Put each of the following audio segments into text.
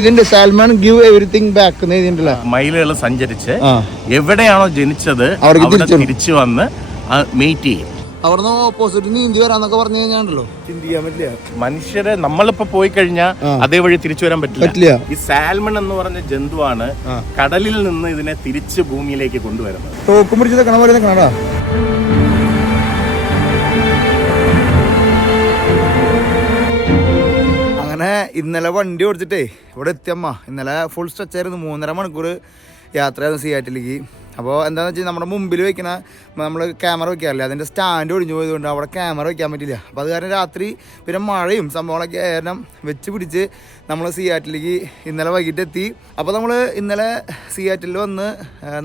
ഇതിന്റെ salmon give everything back മൈലുകൾ സഞ്ചരിച്ച് എവിടെയാണോ ജനിച്ചത് അവിടെ തിരിച്ചു വന്ന് മീറ്റ് ചെയ്യും. അവിടുന്ന് ഓപ്പോസിറ്റ് നീന്തി വരാന്നൊക്കെ പറഞ്ഞു കഴിഞ്ഞാണ്ടല്ലോ ചിന്തിക്കാൻ പറ്റില്ല. മനുഷ്യരെ നമ്മളിപ്പോ പോയി കഴിഞ്ഞാൽ അതേ വഴി തിരിച്ചു വരാൻ പറ്റില്ല. ഈ സാൽമൺ എന്ന് പറഞ്ഞ ജന്തുവാണ് കടലിൽ നിന്ന് ഇതിനെ തിരിച്ച് ഭൂമിയിലേക്ക് കൊണ്ടുവരുന്നത്. തോക്കും പിടിച്ച് നിൽക്കണ പോലെ നിൽക്കണടാ. അങ്ങനെ ഇന്നലെ വണ്ടി ഓടിച്ചിട്ടേ ഇവിടെ എത്തിയമ്മ. ഇന്നലെ ഫുൾ സ്ട്രെച്ച് ആയിരുന്നു. 3.5 മണിക്കൂർ യാത്രയായിരുന്നു സിയാറ്റിലേക്ക്. അപ്പോൾ എന്താണെന്ന് വെച്ചാൽ നമ്മുടെ മുമ്പിൽ വെക്കണ നമ്മൾ ക്യാമറ വെക്കാറില്ല, അതിൻ്റെ സ്റ്റാൻഡ് ഒടിഞ്ഞു പോയതുകൊണ്ട് അവിടെ ക്യാമറ വെക്കാൻ പറ്റില്ല. അപ്പോൾ അത് കാരണം രാത്രി പിന്നെ മഴയും സംഭവങ്ങളൊക്കെ കാരണം വെച്ച് പിടിച്ച് നമ്മൾ സിയാറ്റിലേക്ക് ഇന്നലെ വൈകിട്ട് എത്തി. അപ്പോൾ നമ്മൾ ഇന്നലെ സിയാറ്റിൽ വന്ന്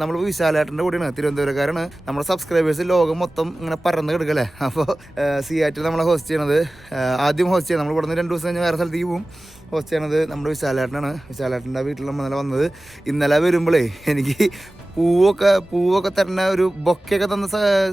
നമ്മൾ വിശാലേട്ടൻ്റെ കൂടെയാണ്, തിരുവനന്തപുരക്കാരാണ്. നമ്മുടെ സബ്സ്ക്രൈബേഴ്സ് ലോകം മൊത്തം ഇങ്ങനെ പരന്ന് കിടക്കല്ലേ. അപ്പോൾ സിയാറ്റിൽ നമ്മളെ ഹോസ്റ്റ് ചെയ്യണത്, ആദ്യം ഹോസ്റ്റ് ചെയ്യണം, നമ്മൾ ഇവിടെ നിന്ന് 2 ദിവസം കഴിഞ്ഞ് വേറെ സ്ഥലത്തേക്ക് പോകും. ഹോസ്റ്റ് ചെയ്യണത് നമ്മുടെ വിശാലേട്ടനാണ്. വിശാലേട്ടൻ്റെ വീട്ടിൽ നമ്മൾ ഇന്നലെ വന്നത്. ഇന്നലെ വരുമ്പോഴേ എനിക്ക് പൂവൊക്കെ തരുന്ന ഒരു ബൊക്കെയൊക്കെ തന്ന്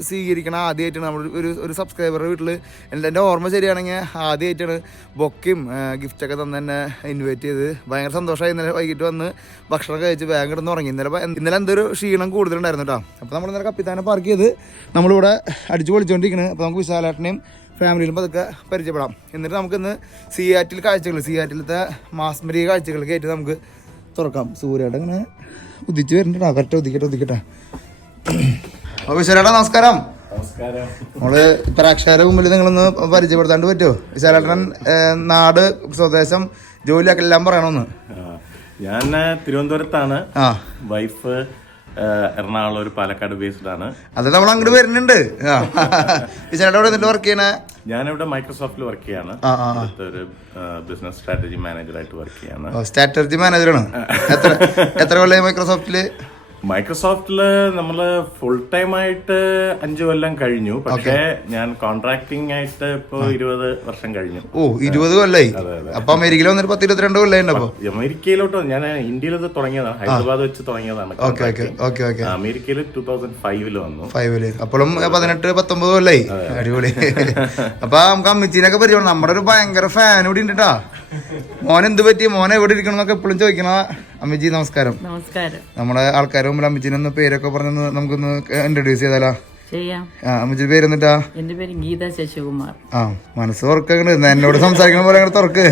സ്വീകരിക്കണം ആദ്യമായിട്ടാണ്. നമ്മൾ ഒരു സബ്സ്ക്രൈബറുടെ വീട്ടിൽ എൻ്റെ ഓർമ്മ ശരിയാണെങ്കിൽ ആദ്യമായിട്ടാണ് ബൊക്കയും ഗിഫ്റ്റൊക്കെ തന്നെ എന്നെ ഇൻവൈറ്റ് ചെയ്ത്. ഭയങ്കര സന്തോഷമായി. ഇന്നലെ വൈകിട്ട് വന്ന് ഭക്ഷണം കഴിച്ച് വേഗം കിടന്ന് ഉറങ്ങി. ഇന്നലെ എന്തൊരു ക്ഷീണം കൂടുതലുണ്ടായിരുന്നു കേട്ടോ. അപ്പോൾ നമ്മൾ ഇന്നലെ കപ്പിത്താനെ പാർക്ക് ചെയ്ത് നമ്മളിവിടെ അടിച്ച് പൊളിച്ചുകൊണ്ടിരിക്കുന്നത്. അപ്പോൾ നമുക്ക് വിശാലേട്ടനെയും ഫാമിലിയിലും അതൊക്കെ പരിചയപ്പെടാം. എന്നിട്ട് നമുക്കിന്ന് സിയാറ്റിലത്തെ മാസ്മരിക കാഴ്ചകൾ കയറ്റി നമുക്ക് തുറക്കാം. സൂര്യേട്ടൻ ഇങ്ങനെ ഉദിച്ച് വരുന്നുണ്ടോ? കറക്റ്റ് ഉദിക്കട്ടെ. അപ്പോൾ വിശാലേട്ടാ നമസ്കാരം. നമ്മള് പ്രേക്ഷകരുടെ മുമ്പിൽ നിങ്ങളൊന്ന് പരിചയപ്പെടുത്താണ്ട് പറ്റുമോ? വിശാലേട്ടൻ നാട്, സ്വദേശം, ജോലിയൊക്കെ എല്ലാം പറയണമെന്ന്. ഞാൻ തിരുവനന്തപുരത്താണ്. വൈഫ് എറണാകുളം, ഒരു പാലക്കാട് ബേസ്ഡ് ആണ്. അത് നമ്മൾ അങ്ങോട്ട് വരുന്നുണ്ട്. വർക്ക് ചെയ്യണേ? ഞാനിവിടെ മൈക്രോസോഫ്റ്റിൽ വർക്ക് ചെയ്യാണ്. ഒരു ബിസിനസ് സ്ട്രാറ്റജി മാനേജറായിട്ട് വർക്ക് ചെയ്യാണ്. സ്ട്രാറ്റജി മാനേജറാണ്. എത്ര കൊല്ലമായി മൈക്രോസോഫ്റ്റില്? മൈക്രോസോഫ്റ്റില് നമ്മള് ഫുൾ ടൈം ആയിട്ട് 5 കൊല്ലം കഴിഞ്ഞു. പക്ഷേ ഞാൻ കോൺട്രാക്ടിങ് ആയിട്ട് ഇപ്പൊ 20 വർഷം കഴിഞ്ഞു. 20 കൊല്ലായി. അപ്പൊ അമേരിക്കയിൽ വന്നിട്ട് 10-22 കൊല്ലായി. അമേരിക്കയിലോട്ട് ഞാൻ ഇന്ത്യയിൽ തുടങ്ങിയതാണ്, ഹൈദരാബാദ് വെച്ച് തുടങ്ങിയതാണ്. അമേരിക്കയിൽ 2005 വന്നു. 5 അപ്പോഴും 18-19 കൊല്ലായി. അടിപൊളി. അപ്പൊ നമുക്ക് അമ്മച്ചീനൊക്കെ പരിചയം. നമ്മുടെ ഒരു ഭയങ്കര ഫാൻ കൂടി ഉണ്ട് കേട്ടാ. മോൻ എന്ത് പറ്റി, മോനെ എവിടെ ഇരിക്കണം എന്നൊക്കെ എപ്പോഴും ചോദിക്കണ. അമ്മച്ചി നമസ്കാരം. നമ്മുടെ ആൾക്കാരുടെ മുമ്പിൽ അമ്മച്ചിനൊന്ന് പേരൊക്കെ പറഞ്ഞൊന്ന് നമുക്കൊന്ന് ഇൻട്രൊഡ്യൂസ് ചെയ്താലോ? അമ്മച്ചി പേര് എന്നിട്ടാ? എന്റെ പേര് ഗീത ശശികുമാർ. മനസ്സ് തുറക്കണ്ട്, എന്നോട് സംസാരിക്കണ പോലെ അങ്ങനെ തുറക്ക്.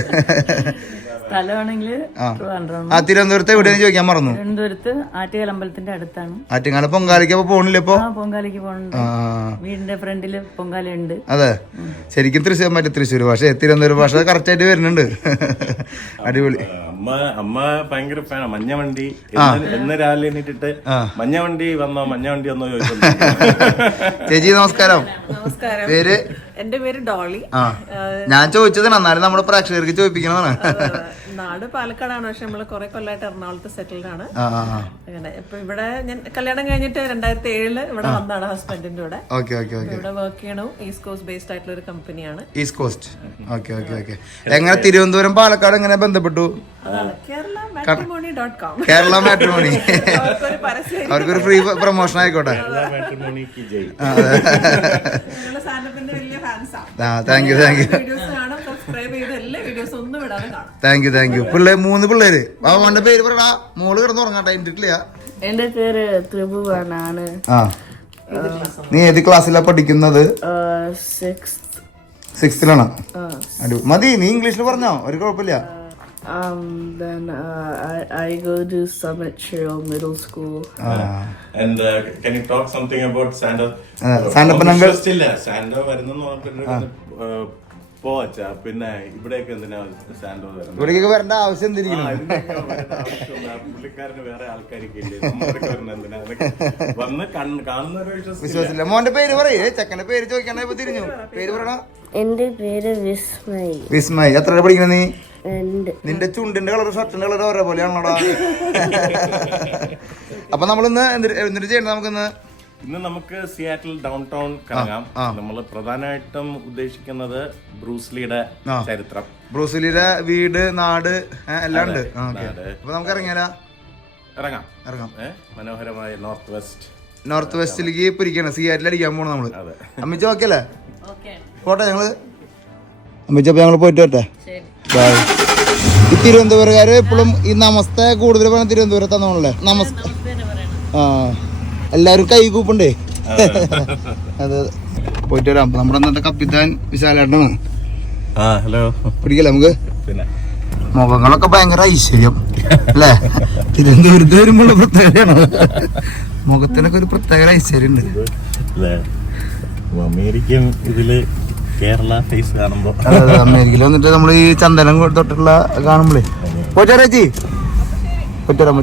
തിരുവനന്തപുരത്ത് എവിടെയാണ് ചോദിക്കാൻ മറന്നു. തിരുവനന്തപുരത്ത് ആറ്റുകാൽ അമ്പലത്തിന്റെ അടുത്താണ്. ആറ്റുകാല പൊങ്കാലയ്ക്ക് പോണില്ല ഇപ്പൊ? പൊങ്കാലയ്ക്ക് പോകുന്നുണ്ട്. വീടിന്റെ ഫ്രണ്ടില് പൊങ്കാല ഉണ്ട്. അതെ, ശരിക്കും തൃശ്ശൂർ ഭാഷ, തിരുവനന്തപുരം ഭാഷ കറക്റ്റ് ആയിട്ട് വരുന്നുണ്ട്. അടിപൊളി. അമ്മ ഭയങ്കര ഫാനാ. മഞ്ഞവണ്ടി എന്ന് രാവിലെ എണീറ്റിട്ട് മഞ്ഞവണ്ടി വന്നോ ചോദിച്ചു. ചേച്ചി നമസ്കാരം. പേര്? എന്റെ പേര് ഡോളി. ഞാൻ ചോദിച്ചതാണ്, എന്നാലും നമ്മുടെ പ്രേക്ഷകർക്ക് ചോദിപ്പിക്കണതാണ്. നാട് പാലക്കാടാണ്, പക്ഷെ നമ്മള് കുറെ കൊല്ലമായിട്ട് എറണാകുളത്ത് സെറ്റിൽഡ് ആണ്. അങ്ങനെ ഇപ്പൊ ഇവിടെ ഞാൻ കല്യാണം കഴിഞ്ഞിട്ട് 2007 ഇവിടെ വന്നതാണ് ഹസ്ബൻഡിന്റെ കൂടെ. ഇവിടെ വർക്ക് ചെയ്യണു. ഈസ്റ്റ് കോസ്റ്റ് ബേസ്ഡ് ആയിട്ടുള്ള ഒരു കമ്പനിയാണ്. East cost. എങ്ങനെ തിരുവനന്തപുരം പാലക്കാട് എങ്ങനെ ബന്ധപ്പെട്ടു? കേരള മാട്രിമോണി. അവർക്കൊരു ഫ്രീ പ്രൊമോഷൻ ആയിക്കോട്ടെ. Thank you. പിള്ളേര് 3 പിള്ളേര്. അവന്റെ പേര് പറയടാ. മോള് കിടന്ന് ഉറങ്ങാട്ടെ. എന്റെ പേര് ത്രിഭുവനാണ്. നീ ഏത് ക്ലാസ്സിലാ പഠിക്കുന്നത്? 6th-ലാണ്. മതി, നീ ഇംഗ്ലീഷിൽ പറഞ്ഞോ, ഒരു കുഴപ്പമില്ല. Then I go to Summit Trail Middle School. And can you talk something about Santa? Santa വരുന്നെന്ന് പറഞ്ഞിട്ട് പോവാ. പിന്നെ ഇവിടേക്ക് എന്തിനാ സാൻഡോ വരുന്നത്? ഇവിടേക്ക് വരേണ്ട ആവശ്യം എന്തിരിക്കുന്നു? പുള്ളിക്കാരന് വേറെ ആൾക്കാരൊക്കെ ഇല്ലേ, എന്തിനാ വന്ന് കാണുന്ന വിശ്വാസമില്ല. മോന്റെ പേര് പറയേ, ചെക്കന്റെ പേര് ചോദിക്കാനാ ഇപ്പൊ തിരിഞ്ഞു. പേര് പറയണ? എന്റെ പേര് വിസ്മയ്. വിസ്മയ്. എത്ര പഠിക്കണ നീ? നിന്റെ ചുണ്ടിന്റെ കളർ ഷർട്ടിന്റെ കളർ ഒരേ പോലെയാണോടാ? അപ്പൊ നമ്മളിന്ന് എന്തിട്ട് ചെയ്യണ്ട? നമുക്ക് സിയാറ്റിൽ ഡൗൺ ടൗൺ കറങ്ങാം. നമ്മൾ പ്രധാനമായിട്ടും ഉദ്ദേശിക്കുന്നത് ബ്രൂസ്ലിയുടെ ചരിത്രം, ബ്രൂസ്ലിയുടെ വീട്, നാട് എല്ലാം ഉണ്ട്. അപ്പൊ നമുക്ക് ഇറങ്ങാം. മനോഹരമായ നോർത്ത് വെസ്റ്റിലേക്ക് പിരിക്കണം. സിയാറ്റിൽ അടിക്കാൻ പോണം നമ്മള്. അമ്മിച്ച ഓക്കെയല്ലേ? പോട്ടെ ഞങ്ങള്. അമ്മിച്ച അപ്പൊ ഞങ്ങള് പോയിട്ട് വരട്ടെ. ബൈ. ഈ തിരുവനന്തപുരക്കാര് എപ്പോഴും ഈ നമസ്തേ കൂടുതൽ പറഞ്ഞ തിരുവനന്തപുരത്താണല്ലേ? നമസ്തേ. ആ, എല്ലാരും കൈ കൂപ്പുണ്ടേ. അതെ, പോയിട്ട് വരാം. അപ്പൊ നമ്മുടെ അന്നത്തെ കപ്പിത്താൻ വിശാലേട്ടനാണ്. ഹലോ, പിടിക്കല്ലേ നമുക്ക്? പിന്നെ മുഖങ്ങളൊക്കെ ഭയങ്കര ഐശ്വര്യം അല്ലേ? തിരുവനന്തപുരത്ത് വരുമ്പോൾ പ്രത്യേകതയാണ്. മുഖത്തിനൊക്കെ ഒരു പ്രത്യേക ഐശ്വര്യം ഉണ്ട്. അമേരിക്കൻ ഇതില് കേരള ഫേസ് കാണുമ്പോ അമേരിക്കയിൽ വന്നിട്ട് നമ്മൾ ഈ ചന്ദനം തൊട്ടുള്ള കാണുമ്പോഴേ പോറ്റേച്ചി പറ്റുവരാം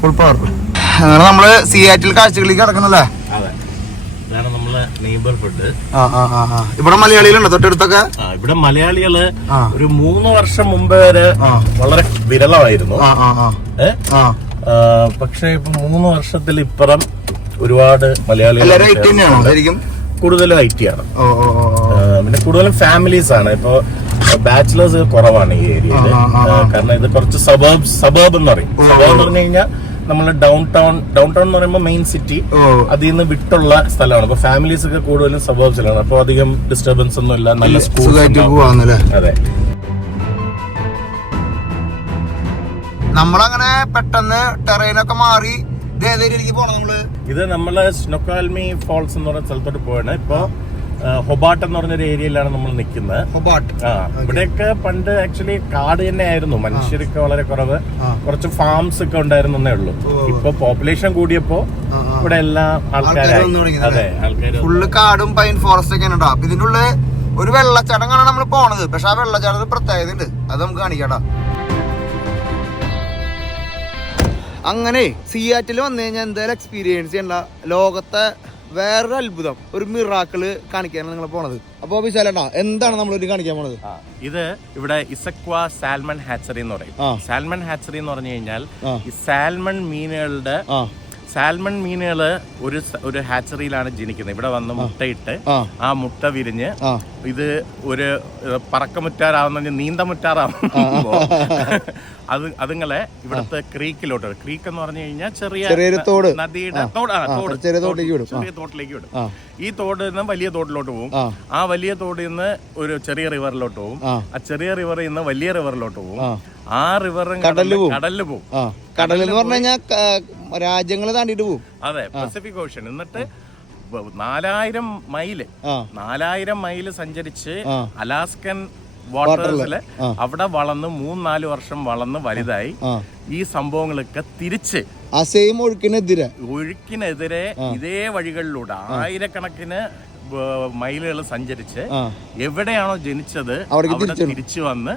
ഫുൾ പവർ. അങ്ങനെ നമ്മള് സിയാറ്റിൽ കാഴ്ചകളിലേക്ക് കിടക്കണല്ലേ? ഇതാണ് നമ്മളെ നെയ്ബർഹുഡ്. ഇവിടെ മലയാളികളുണ്ടോ തൊട്ടടുത്തൊക്കെ? ഇവിടെ മലയാളികള് ഒരു 3 വർഷം മുമ്പ് വരെ വളരെ വിരളമായിരുന്നു. പക്ഷെ ഇപ്പൊ 3 വർഷത്തിൽ ഇപ്പുറം ഒരുപാട് മലയാളികൾ കൂടുതലും IT ആണ്. പിന്നെ കൂടുതലും ഫാമിലീസ് ആണ്. ഇപ്പൊ ബാച്ചിലേഴ്സ് കുറവാണ് ഈ ഏരിയയില്. കാരണം ഇത് കുറച്ച് സബർബ് എന്ന് പറയും. സബർബ് എന്ന് പറഞ്ഞു കഴിഞ്ഞാൽ നമ്മള് ഡൗൺ ടൗൺ എന്ന് പറയുമ്പോൾ മെയിൻ സിറ്റി, അതിൽ നിന്ന് വിട്ടുള്ള സ്ഥലമാണ്. അപ്പൊ ഫാമിലീസ് ഒക്കെ കൂടുതലും സബർബ്സിലാണ്. അപ്പൊ അധികം ഡിസ്റ്റർബൻസ് ഒന്നും ഇല്ല. നല്ല സ്കൂൾ. അതെ, നമ്മളങ്ങനെ പെട്ടെന്ന് ടെറൈനൊക്കെ മാറി ഇത് നമ്മള് സ്നോക്കാൽമി ഫോൾസ് എന്ന് പറയുന്ന സ്ഥലത്തോട്ട് പോവാണ്. ഇപ്പൊ ഹൊബാട്ട് എന്ന് പറഞ്ഞൊരു ഏരിയയിലാണ് നമ്മൾ നിൽക്കുന്നത്. ഇവിടെയൊക്കെ പണ്ട് ആക്ച്വലി കാട് തന്നെ ആയിരുന്നു. മനുഷ്യരൊക്കെ വളരെ കുറവ്, കുറച്ച് ഫാംസ് ഒക്കെ ഉണ്ടായിരുന്നേ ഉള്ളൂ. ഇപ്പൊ പോപ്പുലേഷൻ കൂടിയപ്പോ ഇവിടെ എല്ലാ ആൾക്കാരും, അതെ, ആൾക്കാര് ഫുള്ള് കാടും പൈൻ ഫോറസ്റ്റ് ഒക്കെ ഉണ്ടോ. അപ്പൊ ഇതിന്റെ ഉള്ളിൽ ഒരു വെള്ളച്ചാട്ടം കാണാൻ നമ്മൾ പോണത്. പക്ഷെ ആ വെള്ളച്ചാട്ടത്തിന് പ്രത്യേകത ഉണ്ട്, അത് നമുക്ക് കാണിക്കാട്ടോ. അങ്ങനെ സിയാറ്റിൽ വന്നു കഴിഞ്ഞാൽ എന്തായാലും എക്സ്പീരിയൻസ് ചെയ്യണ്ട ലോകത്തെ വേറൊരു അത്ഭുതം, ഒരു മിറാക്കിള് കാണിക്കാനാണ് നിങ്ങൾ പോണത്. അപ്പൊ വിശാലേട്ടാ, എന്താണ് നമ്മളൊരു കാണിക്കാൻ പോണത്? ഇത് ഇവിടെ ഇസക്വ സാൽമൺ ഹാച്ചറി എന്ന് പറയും. സാൽമൺ ഹാച്ചറി എന്ന് പറഞ്ഞു കഴിഞ്ഞാൽ ഈ സാൽമൺ മീനുകള് ഒരു ഹാച്ചറിയിലാണ് ജനിക്കുന്നത്. ഇവിടെ വന്ന് മുട്ടയിട്ട് ആ മുട്ട വിരിഞ്ഞ് ഇത് ഒരു പറക്കമുറ്റാറാവുന്ന നീന്തമുറ്റാറാവുമ്പോ അതുങ്ങളെ ഇവിടുത്തെ ക്രീക്കിലോട്ട്, ക്രീക്ക് എന്ന് പറഞ്ഞു കഴിഞ്ഞാൽ ചെറിയ തോട്, നദിയുടെ ചെറിയ തോട്ടിലേക്ക് വിടും. ഈ തോടിൽ നിന്ന് വലിയ തോട്ടിലോട്ട് പോകും. ആ വലിയ തോടിൽ നിന്ന് ഒരു ചെറിയ റിവറിലോട്ട് പോകും. ആ ചെറിയ റിവറിൽ നിന്ന് വലിയ റിവറിലോട്ട് പോകും. ആ റിവറും കടലിൽ പോകും. കടൽ എന്ന് പറഞ്ഞു കഴിഞ്ഞാൽ രാജ്യങ്ങൾ താണ്ടിട്ട് പോകും. അതെ, പസഫിക് ഓഷ്യൻ. എന്നിട്ട് 4000 മൈല് സഞ്ചരിച്ച് അലാസ്കൻ വാട്ടേഴ്സില് അവിടെ വളർന്ന് 3-4 വർഷം വളർന്ന് വലുതായി ഈ സംഭവങ്ങളൊക്കെ തിരിച്ച് ആ സെയിം ഒഴുക്കിനെതിരെ ഇതേ വഴികളിലൂടെ ആയിരക്കണക്കിന് മൈലുകൾ സഞ്ചരിച്ച് എവിടെയാണോ ജനിച്ചത് അവിടെ തിരിച്ചു വന്ന്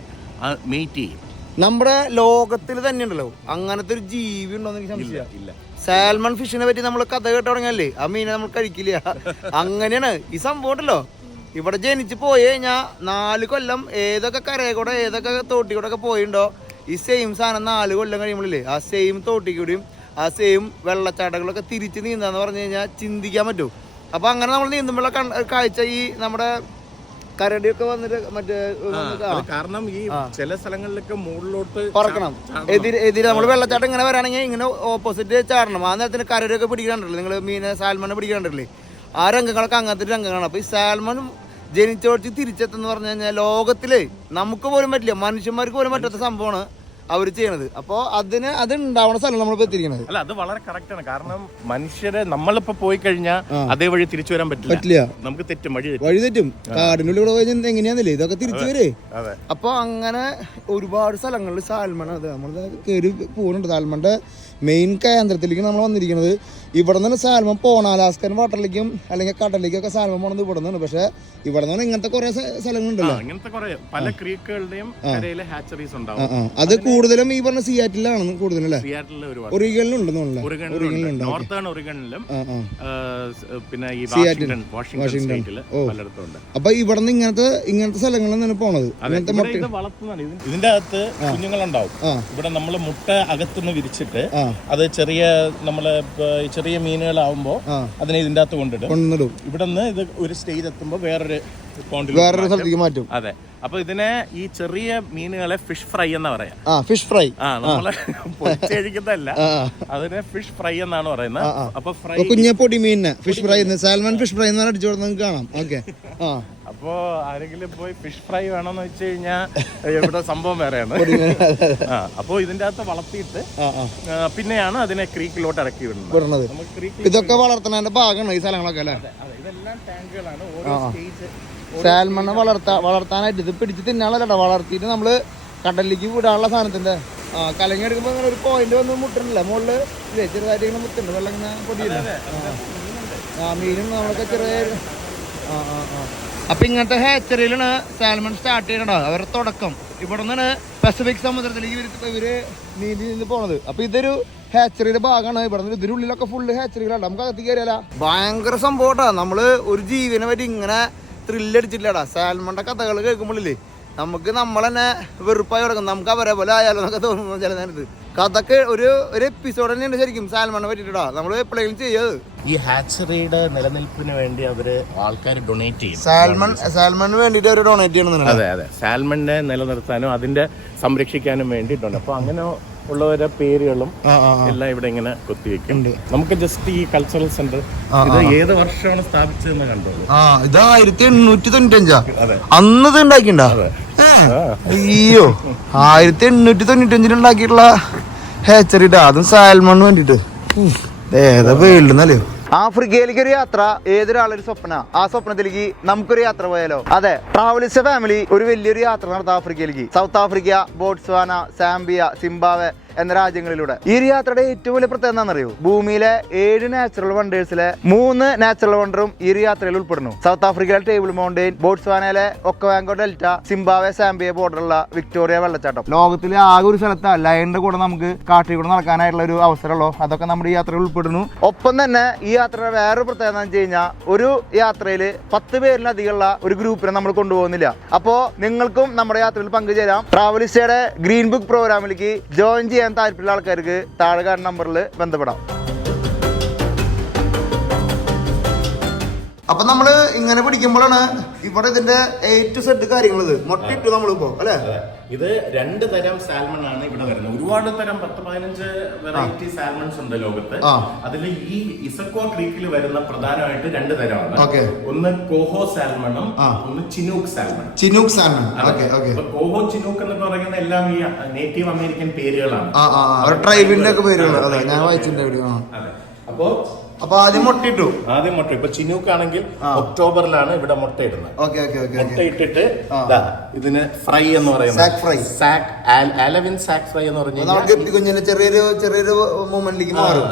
മീറ്റ് ചെയ്യും. നമ്മുടെ ലോകത്തിൽ തന്നെ ഉണ്ടല്ലോ അങ്ങനത്തെ ഒരു ജീവി ഉണ്ടോന്ന് എനിക്ക് സംശയമില്ല. സാൽമൺ ഫിഷിനെ പറ്റി നമ്മൾ കഥ കേട്ട് തുടങ്ങിയല്ലേ, ആ മീനെ നമ്മൾ കഴിക്കില്ല. അങ്ങനെയാണ് ഈ സംഭവം ഉണ്ടല്ലോ. ഇവിടെ ജനിച്ച് പോയി കഴിഞ്ഞാൽ 4 കൊല്ലം ഏതൊക്കെ കരയെ കൂടെ ഏതൊക്കെ തോട്ടി കൂടെ ഒക്കെ പോയിണ്ടോ, ഈ സെയിം സാധനം 4 കൊല്ലം കഴിയുമ്പോഴേ ആ സെയിം തോട്ടിക്കൂടിയും ആ സെയിം വെള്ളച്ചാട്ടങ്ങളൊക്കെ തിരിച്ച് നീന്താന്ന് പറഞ്ഞു കഴിഞ്ഞാൽ ചിന്തിക്കാൻ പറ്റും. അപ്പൊ അങ്ങനെ നമ്മൾ നീന്തുമ്പോഴുള്ള കാഴ്ച ഈ നമ്മുടെ കരടിയൊക്കെ വന്നിട്ട് മറ്റേ കാരണം ഈ ചില സ്ഥലങ്ങളിലൊക്കെ മുകളിലോട്ട് പറക്കണം. എതിരെ നമ്മൾ വെള്ളച്ചാട്ടം ഇങ്ങനെ വരാണെങ്കിൽ ഇങ്ങനെ ഓപ്പോസിറ്റ് ചാടണം. ആ നേരത്തിന് കരടിയൊക്കെ പിടിക്കാണ്ടല്ലേ, നിങ്ങൾ മീനെ സാൽമനെ പിടിക്കാണ്ടല്ലേ, ആ രംഗങ്ങളൊക്കെ അങ്ങനത്തെ രംഗങ്ങളാണ്. അപ്പൊ ഈ സാൽമൺ ജനിച്ചോടിച്ച് തിരിച്ചെത്തെന്ന് പറഞ്ഞു കഴിഞ്ഞാൽ ലോകത്തില് നമുക്ക് പോലും പറ്റില്ല, മനുഷ്യന്മാർക്ക് പോലും പറ്റാത്ത സംഭവമാണ് അവർ ചെയ്യണത്. അപ്പൊ അത് ഉണ്ടാവണ സ്ഥലം നമ്മളിപ്പോ എത്തിയിരിക്കുന്നത്. അല്ല, അത് വളരെ കറക്റ്റ് ആണ്. കാരണം മനുഷ്യരെ നമ്മളിപ്പോ പോയി കഴിഞ്ഞാൽ അതേ വഴി തിരിച്ചു വരാൻ പറ്റില്ല. നമുക്ക് തെറ്റും, വഴി തെറ്റും. കാടിനുള്ളിൽ കൂടെ പോയി എങ്ങനെയാന്നല്ലേ ഇതൊക്കെ തിരിച്ചു വരേ. അപ്പൊ അങ്ങനെ ഒരുപാട് സ്ഥലങ്ങളിൽ സാൽമൺ അത് നമ്മൾ കയറി പോകുന്നുണ്ട്. സാൽമണിന്റെ മെയിൻ കേന്ദ്രത്തിലേക്ക് നമ്മൾ വന്നിരിക്കുന്നത്. ഇവിടെ നിന്ന് സാൽമൺ പോണ അലാസ്കൻ വാട്ടറിലേക്കും അല്ലെങ്കിൽ കടലിലേക്കൊക്കെ സാൽമൺ പോണത് ഇവിടെ നിന്നാണ്. പക്ഷെ ഇവിടെ നിന്ന് ഇങ്ങനത്തെ കുറെ സ്ഥലങ്ങളുണ്ടല്ലോ, ഇങ്ങനത്തെ കുറെ പല ക്രീക്കുകളുടെയും ഹാച്ചറീസ് ഉണ്ടാവും. അത് കൂടുതലും ഈ പറഞ്ഞ സിയാറ്റിലാണ് കൂടുതലും അല്ലേ? ഒറിഗണിലുണ്ടെന്ന് നോർത്തേൺ ഒറിഗണിലും പിന്നെ ഈ വാഷിംഗ്ടൺ സ്റ്റേറ്റില് പലയിടത്തും ഉണ്ട്. അപ്പൊ ഇവിടെ നിന്ന് ഇങ്ങനത്തെ സ്ഥലങ്ങളിൽ പോണത് വളർത്തുന്നതാണ്. ഇതിന്റെ അകത്ത് കുഞ്ഞുങ്ങളുണ്ടാവും. ഇവിടെ നമ്മള് മുട്ട അകത്തുനിന്ന് വിരിച്ചിട്ട് അത് ചെറിയ മീനുകളാവുമ്പോ അതിനെ ഇതിന്റെ അകത്ത് കൊണ്ടിടും. ഇവിടെ നിന്ന് ഇത് ഒരു സ്റ്റേജ് എത്തുമ്പോ വേറൊരു സ്ഥലത്തേക്ക് മാറ്റും. അതെ, അപ്പൊ ഇതിനെ ഈ ചെറിയ മീനുകളെ ഫിഷ് ഫ്രൈ എന്നാ പറയാ. ഫിഷ് ഫ്രൈ നമ്മള് പൊരിച്ചഴിക്കുന്നതല്ല, അതിനെ ഫിഷ് ഫ്രൈ എന്നാണ് പറയുന്നത്. അപ്പൊ ഫ്രൈ കുഞ്ഞ പൊടി മീനിനെ fish fry, salmon fish fry എന്ന് അടിച്ചു കൊടുത്ത് കാണാം. ഓക്കെ, അപ്പൊ ഇപ്പോ ആരെങ്കിലും പോയി ഫിഷ് ഫ്രൈ വേണമെന്ന് വെച്ച് കഴിഞ്ഞാൽ ഇവിടെ സംഭവം വേറെയാണ്. അപ്പോ ഇതിന്റെ അകത്ത് വളർത്തിയിട്ട് പിന്നെയാണ് അതിനെ ക്രീക്കിലോട്ട് ഇറക്കി വിടുന്നത്. ഇതൊക്കെ വളർത്തുന്നതിന്റെ ഭാഗമാണ് ഈ സ്ഥലങ്ങളൊക്കെ അല്ലേ? ഇതെല്ലാം ടാങ്കുകളാണ്. ഓരോ സ്റ്റേജ് സാൽമണ് വളർത്താനായിട്ട് ഇത് പിടിച്ച് തിന്നാളല്ലോ, വളർത്തിയിട്ട് നമ്മള് കടലിലേക്ക് വിടാനുള്ള സാധനത്തിന്റെ കലങ്ങി എടുക്കുമ്പോ അങ്ങനെ ഒരു പോയിന്റ് വന്ന് മുട്ടുന്നില്ല മുകളില് ഇല്ലേ, ചെറുതായിട്ട് ഇങ്ങനെ മുട്ടുണ്ട്, വെള്ളം ഇങ്ങനെ പൊടിയില്ല. മീനും നമ്മളൊക്കെ ചെറിയ അപ്പൊ ഇങ്ങനത്തെ ഹാച്ചറിയിലാണ് സാൽമൺ സ്റ്റാർട്ട് ചെയ്യണോ അവരുടെ തുടക്കം. ഇവിടെ നിന്നാണ് പസഫിക് സമുദ്രത്തിലേക്ക് ഇവര് നീന്തി നീന്തി പോണത്. അപ്പൊ ഇതൊരു ഹാച്ചറിയുടെ ഭാഗമാണ്. ഇവിടെ നിന്ന് ഇതിനുള്ളിലൊക്കെ ഫുള്ള് ഹാച്ചറികളാണ്. നമുക്ക് അകത്ത് കയറിയാല ഭയങ്കര സംഭവട്ടാ. നമ്മള് ഒരു ജീവനെ പറ്റി ഇങ്ങനെ ത്രില്ലടിച്ചിട്ടില്ലടാ. സാൽമണിന്റെ കഥകൾ കേൾക്കുമ്പോഴില്ലേ നമുക്ക് നമ്മളെന്നെ വെറുപ്പായി കിടക്കും. നമുക്ക് അവരെ പോലെ ആയാലോ എന്നൊക്കെ തോന്നുന്നു ചില നേരത്ത്. കഥക്ക് ഒരു എപ്പിസോഡ് തന്നെയുണ്ട് ശരിക്കും സാൽമണിനെ പറ്റിട്ടാ. നമ്മൾ എപ്പോഴെങ്കിലും ചെയ്യത് ഈ ഹാച്ചറിയുടെ നിലനിൽപ്പിന് വേണ്ടി അവര് ആൾക്കാർ ഡൊണേറ്റ് ചെയ്യും. സാൽമണിന് വേണ്ടിട്ട് അവര് ഡൊണേറ്റ് ചെയ്യണം. അതെ അതെ, സാൽമണിനെ നിലനിർത്താനും അതിന്റെ സംരക്ഷിക്കാനും വേണ്ടിയിട്ടുണ്ട്. അപ്പൊ അങ്ങനെ ഉള്ളവരുടെ പേരുകളും എല്ലാം ഇവിടെ ഇങ്ങനെ കൊത്തിവെക്കും. നമുക്ക് ജസ്റ്റ് ഈ കൾച്ചറൽ സെന്റർ ഇത് ഏത് വർഷമാണ് സ്ഥാപിച്ചതെന്ന് കണ്ടോളൂ. ഇത് 1895 അന്ന് ഇത് ഉണ്ടാക്കിണ്ട. അയ്യോ 1895 ഉണ്ടാക്കിയിട്ടുള്ള ഹാച്ചറിട്ടാ, അതും സാൽമണിന് വേണ്ടിട്ട്. ഏതാ വേൾഡ് എന്നല്ലയോ. ആഫ്രിക്കയിലേക്ക് ഒരു യാത്ര ഏതൊരാളൊരു സ്വപ്ന. ആ സ്വപ്നത്തിലേക്ക് നമുക്കൊരു യാത്ര പോയാലോ? അതെ, ട്രാവലിസ്റ്റ് ഫാമിലി ഒരു വലിയൊരു യാത്ര നടത്താം ആഫ്രിക്കയിലേക്ക്. South Africa, Botswana, Zambia, Zimbabwe എന്ന രാജ്യങ്ങളിലൂടെ. ഈ ഒരു യാത്രയുടെ ഏറ്റവും വലിയ പ്രത്യേകത എന്താണെന്നറിയോ? ഭൂമിയിലെ 7 നാച്ചുറൽ വണ്ടേഴ്സിലെ 3 നാച്ചുറൽ വണ്ടറും ഈ ഒരു യാത്രയിൽ ഉൾപ്പെടുന്നു. സൗത്ത് ആഫ്രിക്കയിലെ ടേബിൾ മൗണ്ടെയിൻ, ബോട്സ്വാനയിലെ ഒക്കവാങ്കോ ഡെൽറ്റ, സിംബാബ്വെ സാംബിയ ബോർഡറുള്ള വിക്ടോറിയ വെള്ളച്ചാട്ടം. ലോകത്തിലെ ആകെ ഒരു സ്ഥലത്ത് ലയണിന്റെ കൂടെ നമുക്ക് കാട്ടിൽ കൂടെ നടക്കാനായിട്ടുള്ള ഒരു അവസരമുള്ളൂ. അതൊക്കെ നമ്മുടെ ഈ യാത്രയിൽ ഉൾപ്പെടുന്നു. ഒപ്പം തന്നെ ഈ യാത്രയുടെ വേറൊരു പ്രത്യേകത എന്ന് വെച്ച് കഴിഞ്ഞാൽ ഒരു യാത്രയിൽ 10 പേരിലധികമുള്ള ഒരു ഗ്രൂപ്പിനെ നമ്മൾ കൊണ്ടുപോകുന്നില്ല. അപ്പോ നിങ്ങൾക്കും നമ്മുടെ യാത്രയിൽ പങ്കുചേരാം. ട്രാവലിസ്റ്റയുടെ ഗ്രീൻ ബുക്ക് പ്രോഗ്രാമിലേക്ക് ജോയിൻ ചെയ്യാൻ താല്പര്യമുള്ള ആൾക്കാർക്ക് താഴെ കാണുന്ന നമ്പറിൽ ബന്ധപ്പെടാം. അപ്പൊ നമ്മള് ഇങ്ങനെ പിടിക്കുമ്പോഴാണ് ഇവിടെ ഇതിന്റെ A to Z കാര്യങ്ങൾ മൊട്ടിട്ടു നമ്മളിപ്പോ അല്ലെ. ഇത് 2 തരം സാൽമൺ ആണ് ഇവിടെ വരുന്നത്. ഒരുപാട് തരം 10-15 വെറൈറ്റി സാൽമൺസ് ഉണ്ട് ലോകത്ത്. അതിൽ ഈ ഇസക്കോ ക്രീക്കിൽ വരുന്ന പ്രധാനമായിട്ട് 2 തരമാണ്. ഒന്ന് കോഹോ സാൽമണും ഒന്ന് ചിനൂക്ക് സാൽമൺ. കോഹോ ചിനൂക്ക് എന്ന് പറയുന്ന എല്ലാം ഈ നേറ്റീവ് അമേരിക്കൻ പേരുകളാണ്, ട്രൈബിന്റെ ഒക്കെ പേരുകൾ. ഞാൻ വായിച്ചിട്ടുണ്ട്. അപ്പൊ ആദ്യം മുട്ടയിട്ടു. ഇപ്പൊ ചിനൂക്ക് ആണെങ്കിൽ ഒക്ടോബറിലാണ് ഇവിടെ മുട്ടയിടുന്നത്. മുട്ടയിട്ടിട്ട് ഇതിന് ഫ്രൈ എന്ന് പറയുന്നത് ആലവിൻ സാക്ക് ഫ്രൈ എന്ന് പറഞ്ഞു ചെറിയൊരു മൊമെന്റിലേക്ക് മാറും.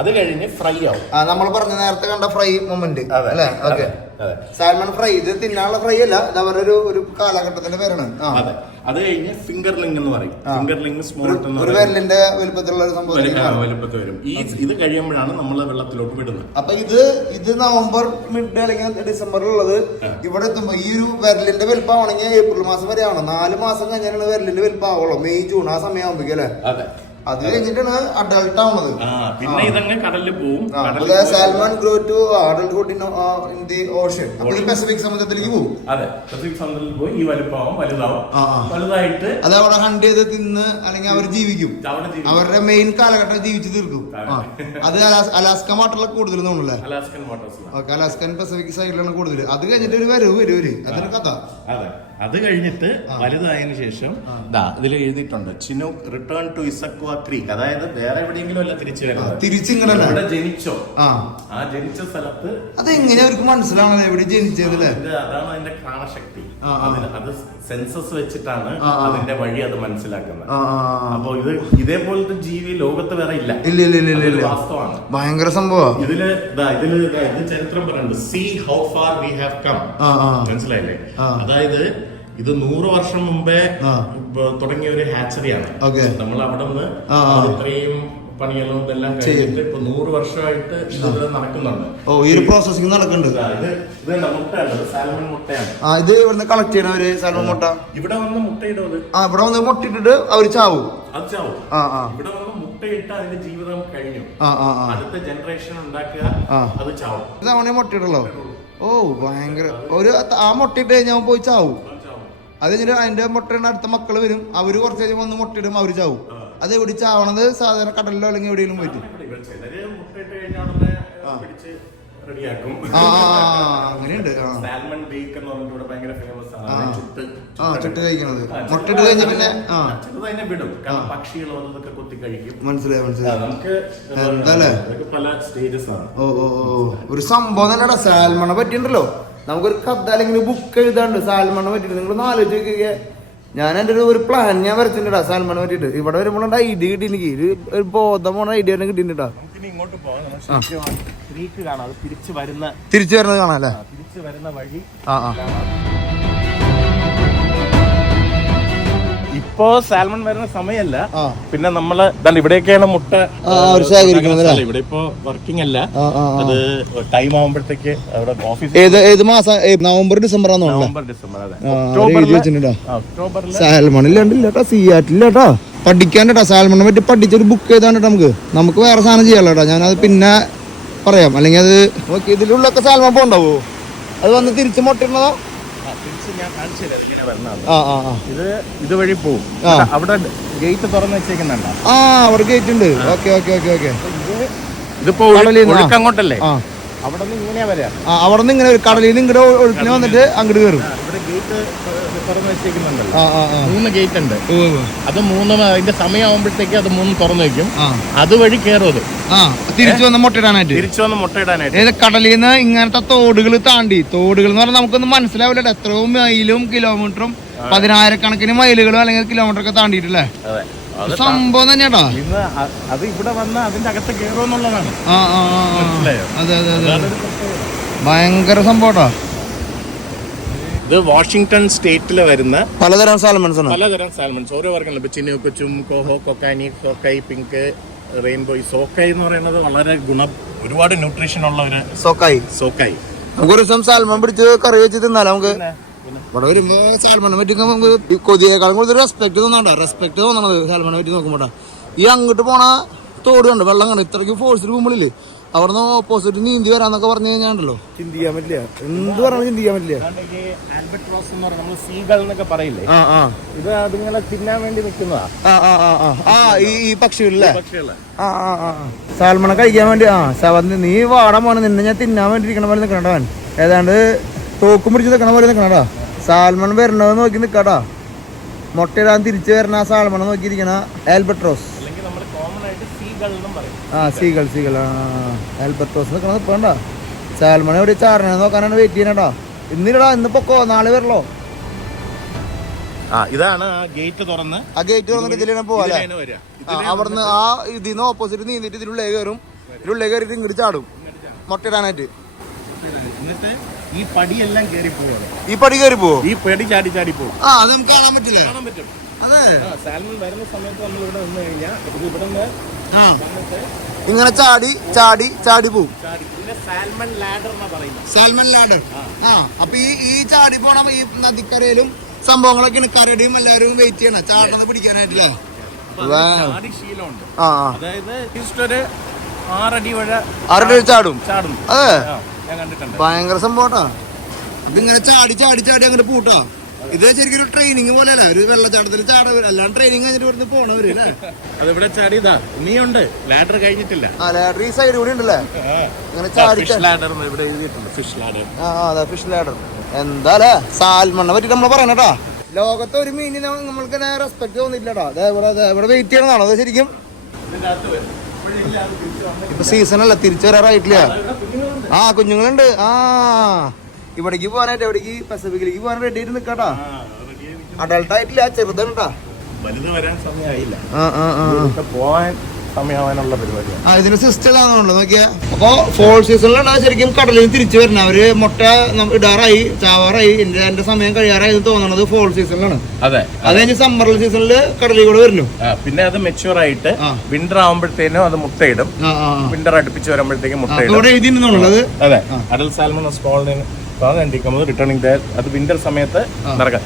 അത് കഴിഞ്ഞ് ഫ്രൈ ആവും. നമ്മൾ പറഞ്ഞ നേരത്തെ കണ്ട ഫ്രൈ മൊമെന്റ് അല്ലേ? Salmon fry. ഇത് തിന്നാനുള്ള ഫ്രൈ അല്ല, ഇത് അവരുടെ ഒരു കാലഘട്ടത്തിന്റെ പേരാണ്. അത് കഴിഞ്ഞ് ഫിംഗർലിംഗ് എന്ന് പറയും. ഫിംഗർലിംഗ് സ്മോൾട്ട് ഒരു വിരലിന്റെ വലുപ്പത്തിലുള്ള ഒരു സംഭവം വലുപ്പത്തിൽ വരും. ഇത് കഴിയുമ്പോഴാണ് നമ്മൾ വെള്ളത്തിലോട്ട് വിടുന്നത്. അപ്പൊ ഇത് നവംബർ മിഡ് അല്ലെങ്കിൽ ഡിസംബറിലുള്ളത് ഇവിടെ എത്തുമ്പോ ഈ ഒരു വിരലിന്റെ വലുപ്പമാണെങ്കിൽ ഏപ്രിൽ മാസം വരെ ആവണം. 4 മാസം കഴിഞ്ഞാലാണ് വിരലിന്റെ വലുപ്പം ആവുള്ളൂ. മെയ് ജൂൺ ആ സമയം ആവുമ്പോ അല്ലേ? അത് കഴിഞ്ഞിട്ടാണ് അഡൾട്ട് ആവുന്നത്. പിന്നെ ഇതങ്ങ് കടലിൽ പോകും. Salmon grow to adulthood in the ocean. അപ്പോൾ ഈ പസഫിക് സമുദ്രത്തിലേക്ക് പോകും. അതെ, പസഫിക് സമുദ്രത്തിൽ പോയി ഈ വലുപ്പമാവും, വലുതായിട്ട് അത് അവിടെ ഹണ്ട് ചെയ്ത് തിന്ന് അല്ലെങ്കിൽ അവർ ജീവിക്കും. അവരുടെ മെയിൻ കാലഘട്ടം ജീവിച്ചു തീർക്കും. അത് അലാസ്ക വാട്ടറിലൊക്കെ കൂടുതൽ തോന്നുന്നല്ലേ? അലാസ്കൻ പസഫിക് സൈഡിലാണ് കൂടുതൽ. അത് കഴിഞ്ഞിട്ട് ഒരു വരവ് അതൊരു കഥ. അത് കഴിഞ്ഞിട്ട് വലുതായതിനു ശേഷം ഇതിൽ എഴുതിയിട്ടുണ്ട് ചിനൂക്ക് റിട്ടേൺ ടു ഇസക്വ ക്രീക്ക്. അതായത് വേറെ എവിടെയെങ്കിലും അല്ല തിരിച്ചിങ്ങനെ ജനിച്ചോ ആ ജനിച്ച സ്ഥലത്ത്. അതെങ്ങനെ അവർക്ക് മനസ്സിലാവണത് എവിടെ ജനിച്ചത്? അതാണ് അതിന്റെ ഘ്രാണശക്തി. അത് സെൻസസ് വെച്ചിട്ടാണ് അതിന്റെ വഴി അത് മനസ്സിലാക്കുന്നത്. അപ്പൊ ഇതേപോലത്തെ ജീവി ലോകത്ത് വേറെ ഇല്ല. വാസ്തവമാണ്, ഭയങ്കര സംഭവം. ഇതില് ചരിത്രം പറയുന്നുണ്ട്. See how far we have come. മനസ്സിലായില്ലേ? അതായത് ഇത് 100 വർഷം മുമ്പേ തുടങ്ങിയ ഒരു ഹാച്ചറിയാണ്. നമ്മൾ അവിടെ നിന്ന് ഇത്രയും പണികളും ഇതെല്ലാം കഴിഞ്ഞിട്ട് ഇപ്പൊ 100 വർഷമായിട്ട് ഇത് നടക്കുന്നുണ്ട്. ഈ ഒരു പ്രോസസ്സിംഗ് നടക്കുന്നുണ്ട്. ഇത് മുട്ടയാണ്, സാൽമൺ മുട്ടയാണ്. ഇത് ഇവിടുന്ന് കളക്ട് ചെയ്യണവര് സാൽമൺ മുട്ട ഇവിടെ വന്ന് മുട്ടയിടുന്നത്. ഇവിടെ വന്ന് മുട്ടയിട്ടിട്ട് അവര് ചാവും. അത് ചാവും. ഇവിടെ വന്ന് മുട്ടയിട്ട് അതിന്റെ ജീവിതം കഴിഞ്ഞു. അടുത്ത ജനറേഷൻ ഉണ്ടാക്കുക, അത് ചാവും. ഇതവണ മുട്ടയിടുള്ളൂ. ഭയങ്കര ആ മുട്ടയിട്ട് കഴിഞ്ഞാൽ പോയി ചാവും. അത് കഴിഞ്ഞിട്ട് അതിന്റെ മുട്ടയുടെ അടുത്ത മക്കള് വരും. അവര് കുറച്ച് കഴിഞ്ഞ് വന്ന് മുട്ടയിടും, അവര് ചാവും. അത് എവിടെ ചാവണത്? സാധാരണ കടലിലോ അല്ലെങ്കിൽ എവിടെയെങ്കിലും പോയിട്ട്. റെഡിയാക്കും. അങ്ങനെയുണ്ട്. സാൽമൺ ബേക്ക് എന്ന് പറഞ്ഞിട്ട് ഇവിടെ ഭയങ്കര ഫേമസ് ആണ്. ചുട്ട് കഴിക്കണത് മുട്ടയിട്ട് കഴിഞ്ഞ പിന്നെ ചെറുതന്നെ വിടും, കാരണം പക്ഷികൾ അതൊക്കെ കൊത്തി കഴിക്കും. മനസ്സിലായി. നമുക്ക് എന്താല്ലേ പല സ്റ്റേജസ് ആണ്. ഒരു സംഭവം തന്നെടാ സാൽമണെ പറ്റിണ്ടല്ലോ. നമുക്കൊരു കഥ അല്ലെങ്കിൽ ബുക്ക് എഴുതാണ്ട് സാൽമണെ പറ്റിട്ട്. നിങ്ങളൊന്ന് ആലോചിച്ച് നോക്കിയേ. ഞാൻ എൻ്റെ ഒരു പ്ലാൻ ഞാൻ വരച്ചിട്ടുണ്ടാ സാൽമണെ പറ്റിട്ട്. ഇവിടെ വരുമ്പോഴുണ്ട് ഐഡിയ കിട്ടി. എനിക്ക് ഒരു ബോധം പോണ ഐഡിയ തന്നെ കിട്ടിണ്ടാ. ഇങ്ങോട്ട് പോകാം, ക്രീക്ക് കാണാം. അത് തിരിച്ചു വരുന്നത് കാണാം അല്ലേ? തിരിച്ചു വരുന്ന വഴി. ഇപ്പോ സാൽമൺ വരുന്ന സമയമല്ല. പിന്നെ നമ്മള് ഇവിടെയൊക്കെയാണ് മുട്ട ഇവിടെ ഇപ്പോ വർക്കിംഗ് അല്ല. അത് ടൈം ആവുമ്പോഴത്തേക്ക് അവിടെ ഓഫീസ് ഏത് മാസം? November December December. അതെ, ഒക്ടോബറിൽ സാൽമണില്ലാണ്ടില്ലാട്ടാ, സിയാറ്റില്ലാട്ടാ. പഠിക്കാൻട്ടാ സാൽമണിനെ പറ്റി പഠിച്ചൊരു ബുക്ക് ചെയ്താണ്ട് നമുക്ക് വേറെ സാധനം ചെയ്യാലോട്ടാ. ഞാനത് പിന്നെ പറയാം. അല്ലെങ്കിൽ അത് നോക്കി ഇതിലുള്ളൊക്കെ സാൽമൺ പോണ്ടാവോ? അത് വന്ന് തിരിച്ച് മുട്ടിരുന്നതോ? ഞാൻ കാണിച്ചു തരാം ഇങ്ങനെ വരുന്നതാണ്. ഇത് വഴി പോവും. അവിടെ ഗേറ്റ് തുറന്ന് വെച്ചേക്കുന്നുണ്ടോ? അവിടെ ഗേറ്റ് ഉണ്ട്. ഓക്കെ. ഇതിപ്പോ അങ്ങോട്ടല്ലേ? അവിടെ നിന്ന് ഇങ്ങനെയാ വരാ. അവിടെ നിന്ന് ഇങ്ങനെ കടലിൽ നിന്ന് ഇങ്ങോട്ട് ഒഴുക്കിന് വന്നിട്ട് അങ്ങോട്ട് കയറും. ഇവിടെ ഗേറ്റ് തുറന്ന് വെച്ചേക്കുന്നുണ്ടല്ലോ. 3 ഗേറ്റ് ഉണ്ട്. അത് 3 അതിന്റെ സമയമാകുമ്പോഴത്തേക്ക് അത് 3 തുറന്നു വെക്കും. അതുവഴി കയറും. അത് തിരിച്ചു വന്ന് മുട്ടയിടാനായിട്ട്. കടലിൽ നിന്ന് ഇങ്ങനത്തെ തോടുകൾ താണ്ടി. തോടുകൾ എന്ന് പറഞ്ഞാൽ നമുക്കൊന്നും മനസ്സിലാവില്ല. എത്രയോ മൈലും കിലോമീറ്ററും 10,000-കണക്കിന് മൈലുകളും അല്ലെങ്കിൽ കിലോമീറ്റർ ഒക്കെ താണ്ടിയിട്ടല്ലേ. സംഭവം തന്നെയാട്ടോ. അത് ഇവിടെ വന്ന് അതിന്റെ അകത്ത് കയറുമെന്നുള്ളതാണ്. അതെ. ഭയങ്കര സംഭവട്ടാ. ഇത് വാഷിംഗ്ടൺ സ്റ്റേറ്റിൽ വരുന്ന പലതരം സാൽമൺസ്. ഓരോ വർഗ്ഗങ്ങൾ. ചിന്നു, കൊച്ചും, കോഹോ, കൊക്കാനി, സോക്കൈ, പിങ്ക്, റെയിൻബോ. ഈ സോക്കൈ എന്ന് പറയുന്നത് വളരെ ഒരുപാട് ന്യൂട്രീഷൻ ഉള്ള ഒരു സോക്കായി. നമുക്കൊരു ദിവസം സാൽമൺ പിടിച്ച് കറി വെച്ച് തിന്നാലോ. നമുക്ക് ഇവിടെ വരുമ്പോ സാൽമണെ പറ്റി നമുക്ക് കൊതിയേക്കാളും കൂടുതൽ റെസ്പെക്ട് തോന്നണത് സാൽമണെ പറ്റി നോക്കുമ്പോട്ടാ. ഈ അങ്ങോട്ട് പോണ തോട് കണ്ട് വെള്ളം കണ്ട് ഇത്രയ്ക്ക് ഫോഴ്സിൽ പോകുമ്പോഴില്ലേ അവിടെ നിന്ന് ഓപ്പോസിറ്റ് നീന്തി വരാന്നൊക്കെ പറഞ്ഞു കഴിഞ്ഞാണ്ടല്ലോ ചിന്തിക്കാൻ പറ്റില്ല. എന്ത് പറഞ്ഞാലും ചിന്തിക്കാൻ പറ്റില്ല. ആൽബട്രോസ് എന്ന് പറഞ്ഞാൽ നമ്മൾ സീഗൾ എന്നൊക്കെ പറയില്ലേ, ഇത് അതുങ്ങളെ തിന്നാൻ വേണ്ടി നിൽക്കുന്നതാ. ഈ പക്ഷികളില്ലേ സാൽമണെ കഴിക്കാൻ വേണ്ടി. നീ വാടാൻ പോണ നിന്നെ ഞാൻ തിന്നാൻ വേണ്ടി ഇരിക്കണ പോലെ നിൽക്കണവൻ. ഏതാണ്ട് തോക്കും പിടിച്ച് നിൽക്കണ പോലെ നിൽക്കണടാ. സാൽമൺ വരണത് നോക്കി നിൽക്കാടാ. മുട്ടയിടാൻ തിരിച്ചു വരണ ആ സാൽമണെ നോക്കിയിരിക്കണ ആൽബട്രോസ്. സീകൾ ആൽബട്രോസ് നിൽക്കണത് ഇപ്പണ്ട. സാൽമണെ എവിടെ ചാറിനെ നോക്കാനാണ് വെയിറ്റ് ചെയ്യണടാ. ഇന്നില്ലടാ, ഇന്ന് പൊക്കോ, നാളെ വരല്ലോ. ഇതാണ് ആ ഗേറ്റ് തുറന്നിട്ട് ഇതിലാണ് പോവാല്ലേ. അവിടുന്ന് ഇതിന്ന് ഓപ്പോസിറ്റ് നീന്തിട്ട് ഇതിനുള്ളേ കയറും. ഇതിനുള്ളേ കയറിയിട്ട് ഇങ്ങോട്ട് ചാടും മുട്ടയിടാനായിട്ട്. എന്നിട്ട് ഈ പടിയെല്ലാം കയറി പോവാണ്. ഈ പടി പോകും. ഈ പടി ചാടി പോകും. അത് നമുക്ക് കാണാൻ പറ്റില്ലേ? കാണാൻ പറ്റും. അതെ, സാൽമൺ വരുന്ന സമയത്ത് നമ്മൾ ഇവിടെ വന്നു കഴിഞ്ഞാൽ ഇവിടെ ഇങ്ങനെ ചാടി പോവും. പിന്നെ സാൽമൺ ലാഡർ എന്നാ പറയുന്നത്. Salmon ladder. അപ്പൊ ഈ ചാടി പോണം. ഈ നദിക്കരയിലും സംഭവങ്ങളൊക്കെ കരടിയും എല്ലാവരും വെയിറ്റ് ചെയ്യണം ചാടുന്നത് പിടിക്കാനായിട്ടില്ലേ. ശീലമുണ്ട്. അതായത് ഒരു 6 അടി ചാടും. അതെ, ഞാൻ കണ്ടിട്ടുണ്ട്. ഭയങ്കര സംഭവട്ടാ. ഇതിങ്ങനെ ചാടി അങ്ങനെ പൂട്ടാ. ഇത് ശരിക്കും ഒരു ട്രെയിനിങ് പോലെ അല്ല, ഒരു വെള്ളച്ചാട്ടത്തിൽ എല്ലാം ട്രെയിനിങ് കഴിഞ്ഞിട്ട് ഇവിടുന്ന് പോണവര് അല്ലേ. അതിവിടെ ചാടിയതാ, ഇനിയുണ്ട്. ലാഡർ കഴിഞ്ഞിട്ടില്ല. ലാഡർ ഈ സൈഡ് കൂടി ഉണ്ടല്ലേ. അങ്ങനെ ചാടി ഫിഷ് ലാഡർ ഇവിടെ എഴുതിയിട്ടുണ്ട്. Fish ladder. എന്താ സാൽമണ്ണെ പറ്റി നമ്മൾ പറയണട്ടാ. ലോകത്തെ ഒരു മീനിനെ നമ്മൾക്ക് റെസ്പെക്ട് തോന്നിയില്ലടാ. ഇവിടെ വെയിറ്റ് ചെയ്യണതാണോ അത് ശരിക്കും? ഇപ്പൊ സീസൺ അല്ല, തിരിച്ചു വരാറായിട്ടില്ല. കുഞ്ഞുങ്ങളുണ്ട്. ഇവിടേക്ക് പോകാനായിട്ട്, എവിടേക്ക് പസഫിക്കിലേക്ക് പോകാൻ റെഡി ആയിട്ട് നിക്കാട്ടാ. അഡൾട്ട് ആയിട്ടില്ല, ചെറുതാണ്ടാ. വലുത് വരാൻ സമയമായില്ല. പോവാൻ സമയമാവാനുള്ള പരിപാടിയാണ്. ഇതിന്റെ സിസ്റ്റം ആണെന്നുള്ളത് നോക്കിയാ. അപ്പൊ ഫോൾ സീസണിലാണ് ശരിക്കും കടലിൽ നിന്ന് തിരിച്ചു വരുന്നത്. അവര് മുട്ട ഇടാറായി, ചാവാറായി, എന്റെ സമയം കഴിയാറായി എന്ന് തോന്നുന്നത് ഫോൾ സീസണിലാണ്. അതെ, അത് കഴിഞ്ഞ് സമ്മർ സീസണിൽ കടലിൽ കൂടെ വരുന്നു. പിന്നെ അത് മെച്യൂർ ആയിട്ട് വിന്റർ ആവുമ്പോഴത്തേനും അത് മുട്ടയിടും. വിന്റർ അടുപ്പിച്ച് വരുമ്പോഴത്തേക്കും മുട്ടയിടും. അതെ, അഡൽട്ട് സാൽമൺ സ്പോളിന് റിട്ടേണിംഗ് ഡേ. അത് വിന്റർ സമയത്ത് നടക്കാം.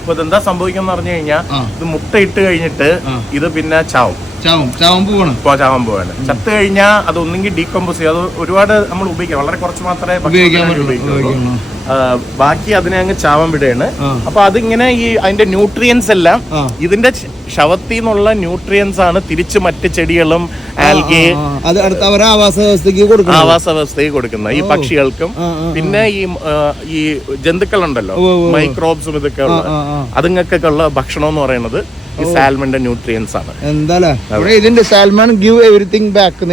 ഇപ്പൊ ഇതെന്താ സംഭവിക്കുന്ന പറഞ്ഞു കഴിഞ്ഞാൽ ഇത് മുട്ട ഇട്ട് കഴിഞ്ഞിട്ട് ഇത് പിന്നെ ചാവും. ചാവാൻ പോവാണ്. ഇപ്പോൾ ചാവാൻ പോവാണ്. ചത്ത് കഴിഞ്ഞാൽ അത് ഒന്നെങ്കിൽ ഡീകമ്പോസ് ചെയ്യും. അത് ഒരുപാട് നമ്മൾ ഉപയോഗിക്കാം, വളരെ കുറച്ച് മാത്രമേ ഉപയോഗിക്കുള്ളൂ. ബാക്കി അതിനെ അങ്ങ് ചാവാൻ വിടുകയാണ്. അപ്പൊ അതിങ്ങനെ ഈ അതിന്റെ ന്യൂട്രിയൻസ് എല്ലാം ഇതിന്റെ ശവത്തിൽ നിന്നുള്ള ന്യൂട്രിയൻസ് ആണ് തിരിച്ച് മറ്റ് ചെടികളും ആൽഗെ ആവാസവ്യവസ്ഥയ്ക്ക് കൊടുക്കുന്നത്, ഈ പക്ഷികൾക്കും. പിന്നെ ഈ ജന്തുക്കളുണ്ടല്ലോ, മൈക്രോബ്സും ഇതൊക്കെ ഉള്ള അതുങ്ങൾക്കൊക്കെ ഉള്ള ഭക്ഷണം എന്ന് പറയുന്നത് ഈ സാൽമന്റെ ന്യൂട്രിയൻസ് ആണ്. എന്തായാലും ഇതിന്റെ salmon give everything back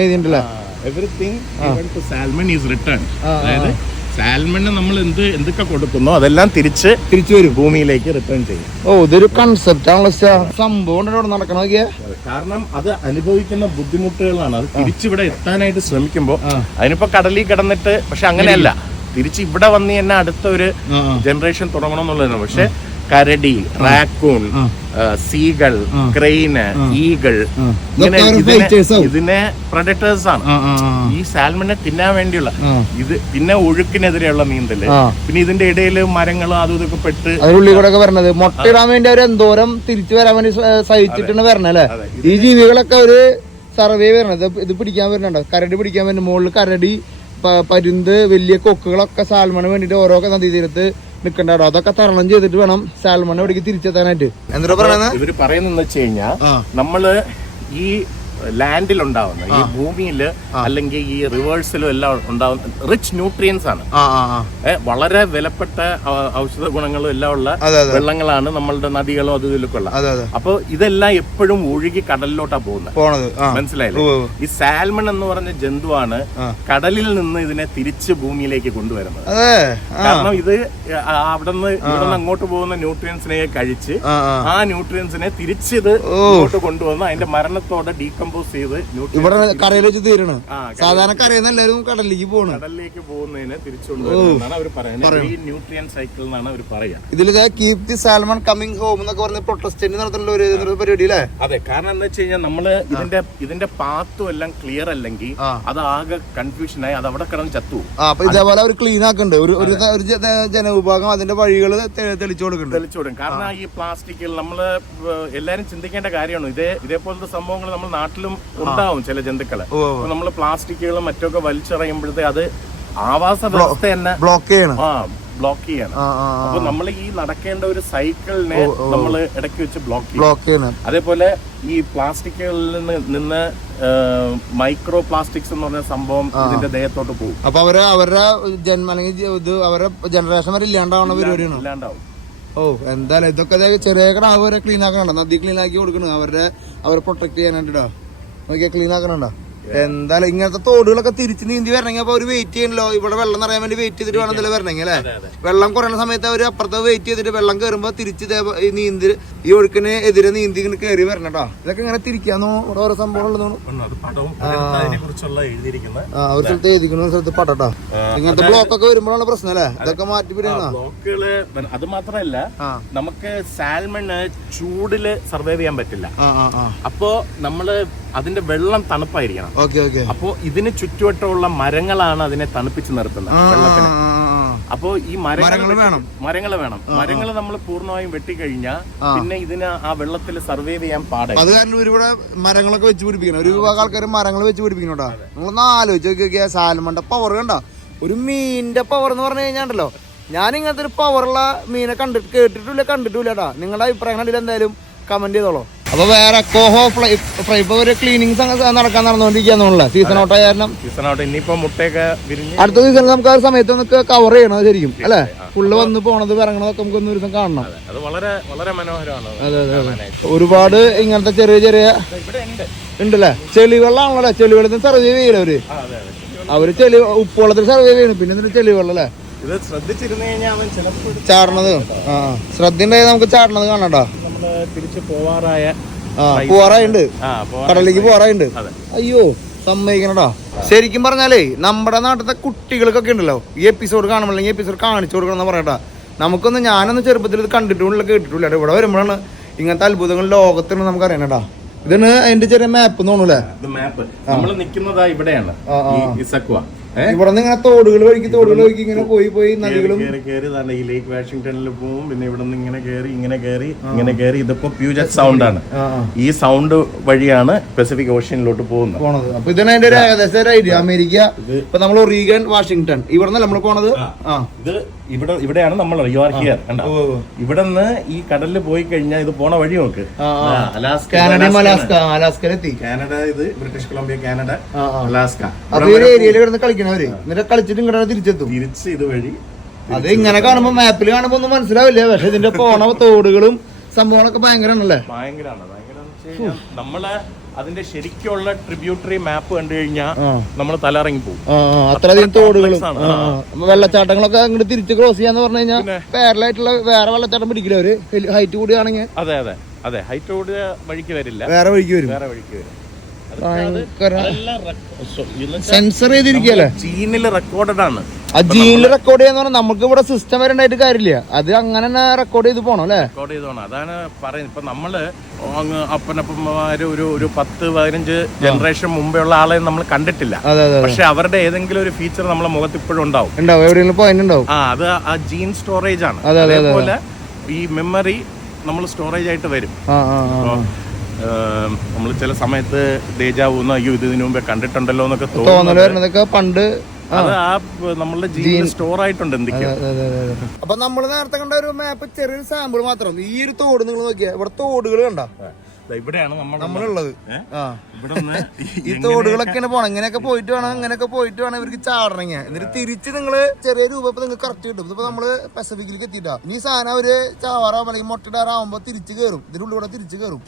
everything even to salmon is return. അതായത് സാൽമണ് നമ്മൾ എന്തൊക്കെ കൊടുക്കുന്നോ അതെല്ലാം തിരിച്ചു വരും, ഭൂമിയിലേക്ക് റിട്ടേൺ ചെയ്യും. ഇതൊരു കൺസെപ്റ്റ് ആണല്ലോ, സംഭവം നടക്കണ. കാരണം അത് അനുഭവിക്കുന്ന ബുദ്ധിമുട്ടുകളാണ്. അത് തിരിച്ചിവിടെ എത്താനായിട്ട് ശ്രമിക്കുമ്പോൾ അതിനിപ്പോ കടലിൽ കിടന്നിട്ട്, പക്ഷെ അങ്ങനെയല്ല, തിരിച്ച് ഇവിടെ വന്ന് തന്നെ അടുത്ത ഒരു ജനറേഷൻ തുടങ്ങണം എന്നുള്ളതാണ്. പക്ഷെ കരടി, റാക്കൂൺ, സീകൾ, ക്രെയിന്, ഈഗിൾ, ഇതിനെ പ്രൊഡക്ടേഴ്സ് ആണ്. ഈ സാൽമനെ തിന്നാൻ വേണ്ടിയുള്ള ഇത്. പിന്നെ ഒഴുക്കിനെതിരെയുള്ള നീന്തല്, പിന്നെ ഇതിന്റെ ഇടയിൽ മരങ്ങളും അതും ഇതൊക്കെ പെട്ട് അതിനുള്ളിൽ കൂടെ ഒക്കെ വരണത് മുട്ടയിടാൻ വേണ്ടി അവർ എന്തോരം തിരിച്ചു വരാൻ വേണ്ടി സഹിച്ചിട്ടാണ് വരണല്ലേ. ഈ ജീവികളൊക്കെ ഒരു സർവേ വരണത് ഇത് പിടിക്കാൻ വരുന്നുണ്ടോ, കരടി പിടിക്കാൻ വരുന്നുണ്ട്. മുകളിൽ കരടി, പരുന്ത്, വലിയ കൊക്കുകളൊക്കെ സാൽമണ് വേണ്ടിട്ട് ഓരോ നദീതീരത്ത് നിക്കണ്ടാടോ. അതൊക്കെ തരണം ചെയ്തിട്ട് വേണം സാൽമൺ എവിടേക്ക് തിരിച്ചെത്താനായിട്ട്. എന്താ പറയുന്നത് ഇവര് പറയുന്നത് വെച്ച് കഴിഞ്ഞാൽ, നമ്മള് ഈ ലാൻഡിൽ ഉണ്ടാവുന്ന, ഈ ഭൂമിയിൽ അല്ലെങ്കിൽ ഈ റിവേഴ്സിലും എല്ലാം ഉണ്ടാവുന്ന റിച്ച് ന്യൂട്രിയൻസ് ആണ്. വളരെ വിലപ്പെട്ട ഔഷധ ഗുണങ്ങളും എല്ലാം ഉള്ള വെള്ളങ്ങളാണ് നമ്മളുടെ നദികളും അതും ഇതിലൊക്കെ ഉള്ള. അപ്പൊ ഇതെല്ലാം എപ്പോഴും ഒഴുകി കടലിലോട്ടാ പോകുന്നത്. മനസ്സിലായില്ലേ? ഈ സാൽമൺ എന്ന് പറഞ്ഞ ജന്തുവാണ് കടലിൽ നിന്ന് ഇതിനെ തിരിച്ച് ഭൂമിയിലേക്ക് കൊണ്ടുവരുന്നത്. കാരണം ഇത് അവിടുന്ന് അങ്ങോട്ട് പോകുന്ന ന്യൂട്രിയൻസിനെ കഴിച്ച് ആ ന്യൂട്രിയൻസിനെ തിരിച്ച് ഇത് ഇങ്ങോട്ട് കൊണ്ടുവന്ന് അതിന്റെ മരണത്തോടെ ഇവിടെ കരയിൽ വെച്ച് തീരണ. സാധാരണ കരയെന്ന് എല്ലാവരും കടലിലേക്ക് പോകുന്നതിന് തിരിച്ചുകൊണ്ടുവരുന്നതാണ് അവർ പറയുന്നത്. ഈ ന്യൂട്രിയൻ സൈക്കിൾ എന്നാണ് അവർ പറയുക. ഇതിൽ keep the salmon coming home എന്നൊക്കെ പറഞ്ഞ പ്രൊട്ടസ്റ്റ് നടത്തുന്ന ഒരു പരിപാടി അല്ലേ? അതെ, കാരണം എന്താ വെച്ച് കഴിഞ്ഞാൽ നമ്മള് ഇതിന്റെ പാത്തും എല്ലാം ക്ലിയർ അല്ലെങ്കിൽ അത് ആകെ കൺഫ്യൂഷനായി അത് അവിടെ കിടന്ന് ചത്തു. അപ്പൊ ഇതേപോലെ അവർ ക്ലീൻ ആക്കുന്നുണ്ട്. ഒരു ജനവിഭാഗം അതിന്റെ വഴികൾ തെളിച്ചു കൊടുക്കും. കാരണം ഈ പ്ലാസ്റ്റിക്കുകൾ നമ്മള് എല്ലാരും ചിന്തിക്കേണ്ട കാര്യമാണ്. ഇതേപോലത്തെ സംഭവങ്ങൾ നമ്മൾ നാട്ടിലും ഉണ്ടാവും ചില ജന്തുക്കള്. നമ്മള് പ്ലാസ്റ്റിക്കുകളും മറ്റൊക്കെ വലിച്ചെറിയുമ്പോഴത്തെ അത് ആവാസ വ്യവസ്ഥ തന്നെ ബ്ലോക്ക് ചെയ്യണം. അപ്പൊ നമ്മൾ ഈ നടക്കേണ്ട ഒരു സൈക്കിളിനെ നമ്മൾ ഇടയ്ക്ക് വെച്ച് ബ്ലോക്ക് ചെയ്യണം. അതേപോലെ ഈ പ്ലാസ്റ്റിക്കുകളിൽ നിന്ന് മൈക്രോ പ്ലാസ്റ്റിക്സ് എന്ന് പറഞ്ഞ സംഭവം ഇതിന്റെ ദേഹത്തോട്ട് പോകും. അപ്പൊ അവരുടെ ജന്മ അല്ലെങ്കിൽ അവരുടെ ജനറേഷൻ വരെ ഇല്ലാണ്ടാവുന്ന ഇല്ലാണ്ടാവും. എന്തായാലും ഇതൊക്കെ ചെറിയ അവരെ ക്ലീൻ ആക്കണോ, നദി ക്ലീൻ ആക്കി കൊടുക്കണം. അവരെ പ്രൊട്ടക്ട് ചെയ്യാനായിട്ടോ നോക്കിയാ ക്ലീൻ ആക്കണോ. എന്തായാലും ഇങ്ങനത്തെ തോടുകളൊക്കെ തിരിച്ച് നീന്തി വരണമെങ്കിൽ അപ്പൊ അവര് വെയിറ്റ് ചെയ്യണല്ലോ. ഇവിടെ വെള്ളം നിറയാൻ വേണ്ടി വെയിറ്റ് ചെയ്തിട്ട് വേണം എന്തെങ്കിലും വരണമെങ്കിൽ അല്ലേ. വെള്ളം കുറയുന്ന സമയത്ത് അവര് അപ്പുറത്ത് വെയിറ്റ് ചെയ്തിട്ട് വെള്ളം കയറുമ്പോ തിരിച്ച് നീന്തി ഈ ഒഴുക്കിന് എതിരെ നീന്തി ഇങ്ങനെ കയറി വരണം കേട്ടോ. ഇതൊക്കെ ഇങ്ങനെ തിരിക്കാന്നോ ഇവിടെ ഓരോ സംഭവങ്ങൾ ഒരു സ്ഥലത്ത് എഴുതിക്കുന്ന ഒരു സ്ഥലത്ത് പടട്ടോ. ഇങ്ങനത്തെ ബ്ലോക്ക് ഒക്കെ വരുമ്പോഴാണ് പ്രശ്നം അല്ലേ. ഇതൊക്കെ മാറ്റി ബ്ലോക്കുകള്. അത് മാത്രല്ല, നമുക്ക് സാൽമണ് ചൂടില് സർവൈവ് ചെയ്യാൻ പറ്റില്ല. അപ്പോ നമ്മള് അതിന്റെ വെള്ളം തണുപ്പായിരിക്കണം. അപ്പോ ഇതിന് ചുറ്റുവട്ടമുള്ള മരങ്ങളാണ് അതിനെ തണുപ്പിച്ച് നിർത്തുന്നത് വെള്ളത്തിന്. അപ്പോ ഈ മരങ്ങൾ വേണം. മരങ്ങൾ നമ്മൾ പൂർണ്ണമായും വെട്ടിക്കഴിഞ്ഞാൽ പിന്നെ ഇതിന് ആ വെള്ളത്തിൽ സർവൈവ് ചെയ്യാൻ പാടില്ല. അത് കാരണം ഒരുപാട് മരങ്ങളൊക്കെ വെച്ച് പിടിപ്പിക്കണം. ഒരു വിഭാഗം ആൾക്കാർ മരങ്ങൾ വെച്ച് പിടിപ്പിക്കണോട്ടാ. നമ്മളൊന്ന് ആലോചിച്ച് നോക്കിയാ സാൽമന്റെ പവർ കണ്ട. ഒരു മീനിന്റെ പവർ എന്ന് പറഞ്ഞു കഴിഞ്ഞാണ്ടല്ലോ, ഞാൻ ഇങ്ങനത്തെ ഒരു പവറുള്ള മീനെ കണ്ടിട്ടില്ല. നിങ്ങളുടെ അഭിപ്രായങ്ങൾ എന്തായാലും കമന്റ് ചെയ്തോളൂ. അപ്പൊ വേറെ കോഹോ ഫ്ലൈ ഇപ്പൊ ഒരു ക്ലീനിങ് നടന്നുകൊണ്ടിരിക്കാന്നുള്ള സീസൺ ഔട്ട് കാരണം. ഇനിയിപ്പോ മുട്ടയൊക്കെ വിരിഞ്ഞ് അടുത്ത സീസൺ നമുക്ക് ആ സമയത്ത് നമുക്ക് കവർ ചെയ്യണം ശരിക്കും അല്ലെ. ഫുള്ള് വന്ന് പോണത് ഇറങ്ങണതൊക്കെ നമുക്ക് ഒന്ന് ഒരു ദിവസം കാണണം. അത് വളരെ വളരെ മനോഹരമാണ്. അതെ. ഒരുപാട് ഇങ്ങനത്തെ ചെറിയ ഉണ്ടല്ലേ. ചെളിവെള്ളമാണല്ലോ. ചെളിവെള്ളത്തിന് സർവൈവ് ചെയ്യല അവര് ചെളി ഉപ്പുവെള്ളത്തിൽ സർവൈവ് ചെയ്യണം. പിന്നെ ചെളിവെള്ളം അല്ലേ ഇത് ശ്രദ്ധിച്ചിരുന്നു കഴിഞ്ഞാൽ അവൻ ചിലപ്പോൾ ചാടണത്. ശ്രദ്ധ ഉണ്ടായാൽ നമുക്ക് ചാടണത് കാണാട്ടോ. നമ്മള് തിരിച്ച് പോവാറായിണ്ട്, കടലിലേക്ക് പോവാറായിണ്ട്. അയ്യോ സമ്മതിക്കണടാ. ശരിക്കും പറഞ്ഞാലേ നമ്മുടെ നാട്ടിലത്തെ കുട്ടികൾക്കൊക്കെ ഉണ്ടല്ലോ ഈ എപ്പിസോഡ് കാണുമ്പോൾ അല്ലെങ്കിൽ എപ്പിസോഡ് കാണിച്ചു കൊടുക്കണം എന്ന് പറയട്ടാ. നമുക്കൊന്നും ഞാനൊന്നും ചെറുപ്പത്തിൽ ഇത് കണ്ടിട്ടില്ല, കേട്ടിട്ടില്ല. ഇവിടെ വരുമ്പോഴാണ് ഇങ്ങനത്തെ അത്ഭുതങ്ങൾ ലോകത്തിന് നമുക്ക് അറിയണടാ. ഇതാണ് അതിന്റെ ചെറിയ മാപ്പ് തോന്നൂലേ. മാപ്പ് നമ്മൾ നിൽക്കുന്നതാ ഇവിടെയാണ്. ഇവിടെ നിന്ന് ഇങ്ങനെ തോടുകൾ വഴിക്ക് ഇങ്ങനെ പോയി നദികളും കയറി ഈ ലേക്ക് വാഷിംഗ്ടണിൽ പോവും. പിന്നെ ഇവിടെ നിന്ന് ഇങ്ങനെ കയറി ഇതിപ്പോ പ്യൂജറ്റ് സൗണ്ട് ആണ്. ഈ സൗണ്ട് വഴിയാണ് പസഫിക് ഓഷ്യനിലോട്ട് പോകുന്നത്. അപ്പൊ ഇതാണ് അതിന്റെ ഒരു ഏകദേശം ഒരു ഐഡിയ. അമേരിക്ക ഇപ്പൊ നമ്മൾ ഒറീഗൺ വാഷിംഗ്ടൺ ഇവിടെ നിന്ന് നമ്മൾ പോണത്. ഇത് ഇവിടെയാണ് നമ്മൾ ഇവിടെ നിന്ന് ഈ കടലിൽ പോയി കഴിഞ്ഞാൽ ഇത് പോണ വഴി നോക്ക്. അലാസ്കയിലെത്തി. കാനഡ, ഇത് ബ്രിട്ടീഷ് കൊളംബിയ, കാനഡ, അലാസ്ക. അപ്പൊ ഈ ഏരിയയിൽ കിടന്ന് കളിക്കണവര് എന്നിട്ട് കളിച്ചിട്ട് ഇങ്ങോട്ട് തിരിച്ചെത്തും. തിരിച്ച് ഇത് വഴി അത് ഇങ്ങനെ കാണുമ്പോ മാപ്പിൽ കാണുമ്പോ ഒന്നും മനസ്സിലാവില്ല. പക്ഷെ ഇതിന്റെ പോണ തോടുകളും സംഭവങ്ങളൊക്കെ ഭയങ്കരമാണല്ലേ. ഭയങ്കരമാണ്. നമ്മള് അതിന്റെ ശരിക്കുള്ള ട്രിബ്യൂട്ടറി മാപ്പ് കണ്ടു കഴിഞ്ഞാൽ നമ്മൾ തലറങ്ങി പോകും. അത്രയധികം തോടുകളും വെള്ളച്ചാട്ടങ്ങളൊക്കെ അങ്ങോട്ട് തിരിച്ച് ക്രോസ് ചെയ്യാന്ന് പറഞ്ഞു കഴിഞ്ഞാൽ പാരലായിട്ടുള്ള വേറെ വെള്ളച്ചാട്ടം പിടിക്കില്ല അവര് ഹൈറ്റ് കൂടിയാണെങ്കിൽ. അതെ ഹൈറ്റ് കൂടിയ വഴിക്ക് വരില്ല, വേറെ വഴിക്ക് വരും. സെൻസർ ചെയ്തിരിക്കല്ലേ, ജീനില് റെക്കോർഡഡ് ആണ്. ആ ജീനിൽ റെക്കോർഡ് ചെയ്യാന്ന് പറഞ്ഞാൽ നമുക്ക് ഇവിടെ സിസ്റ്റം വരണ്ടായിട്ട് കാര്യമില്ല. അത് അങ്ങനെ തന്നെ റെക്കോർഡ് ചെയ്ത് പോണം അല്ലേ. റെക്കോർഡ് ചെയ്ത് പോണം. അതാണ് പറയുന്നത്. ഇപ്പൊ നമ്മള് അപ്പനപ്പന്മാര് ഒരു 10-15 ജനറേഷൻ മുമ്പേ ഉള്ള ആളെ നമ്മൾ കണ്ടിട്ടില്ല. പക്ഷെ അവരുടെ ഏതെങ്കിലും ഒരു ഫീച്ചർ നമ്മളെ മുഖത്ത് ഇപ്പോഴും ഉണ്ടാവും. എവിടെയെങ്കിലും പോയിന്റ് ഉണ്ടാവും. അത് ആ ജീൻ സ്റ്റോറേജ് ആണ്. അതേപോലെ ഈ മെമ്മറി നമ്മൾ സ്റ്റോറേജ് ആയിട്ട് വരും. നമ്മൾ ചില സമയത്ത് ഡേജാവൂന്ന് അയ്യോ ഇതിനു മുമ്പേ കണ്ടിട്ടുണ്ടല്ലോ എന്നൊക്കെ തോന്നുന്നതൊക്കെ പണ്ട് നമ്മളുടെ ജീൻ സ്റ്റോർ ആയിട്ടുണ്ട് എന്തൊക്കെയാ. അപ്പൊ നമ്മൾ നേരത്തെ കണ്ട ഒരു മാപ്പ് ചെറിയൊരു സാമ്പിൾ മാത്രം. ഈ ഒരു തോട് നിങ്ങൾ നോക്കിയാ ഇവിടെ തോടുകൾ കണ്ട ഇവിടെയാണ് നമ്മളുള്ളത്. ഈ തോടുകളൊക്കെയാണ് പോണം. ഇങ്ങനെയൊക്കെ പോയിട്ട് വേണം ഇവർക്ക് ചാടണമെങ്കിൽ. എന്നിട്ട് തിരിച്ച് നിങ്ങള് ചെറിയ രൂപ നിങ്ങൾക്ക് കറക്റ്റ് കിട്ടും. ഇതിപ്പോ നമ്മള് പസഫിക്കിലേക്ക് എത്തിയിട്ടാ. ഈ സാധനം അവര് ചാവാറാവുമ്പോ അല്ലെങ്കിൽ മുട്ടയിടാറാവുമ്പോ തിരിച്ചു കയറും. ഇതിന്റെ ഉള്ളിലൂടെ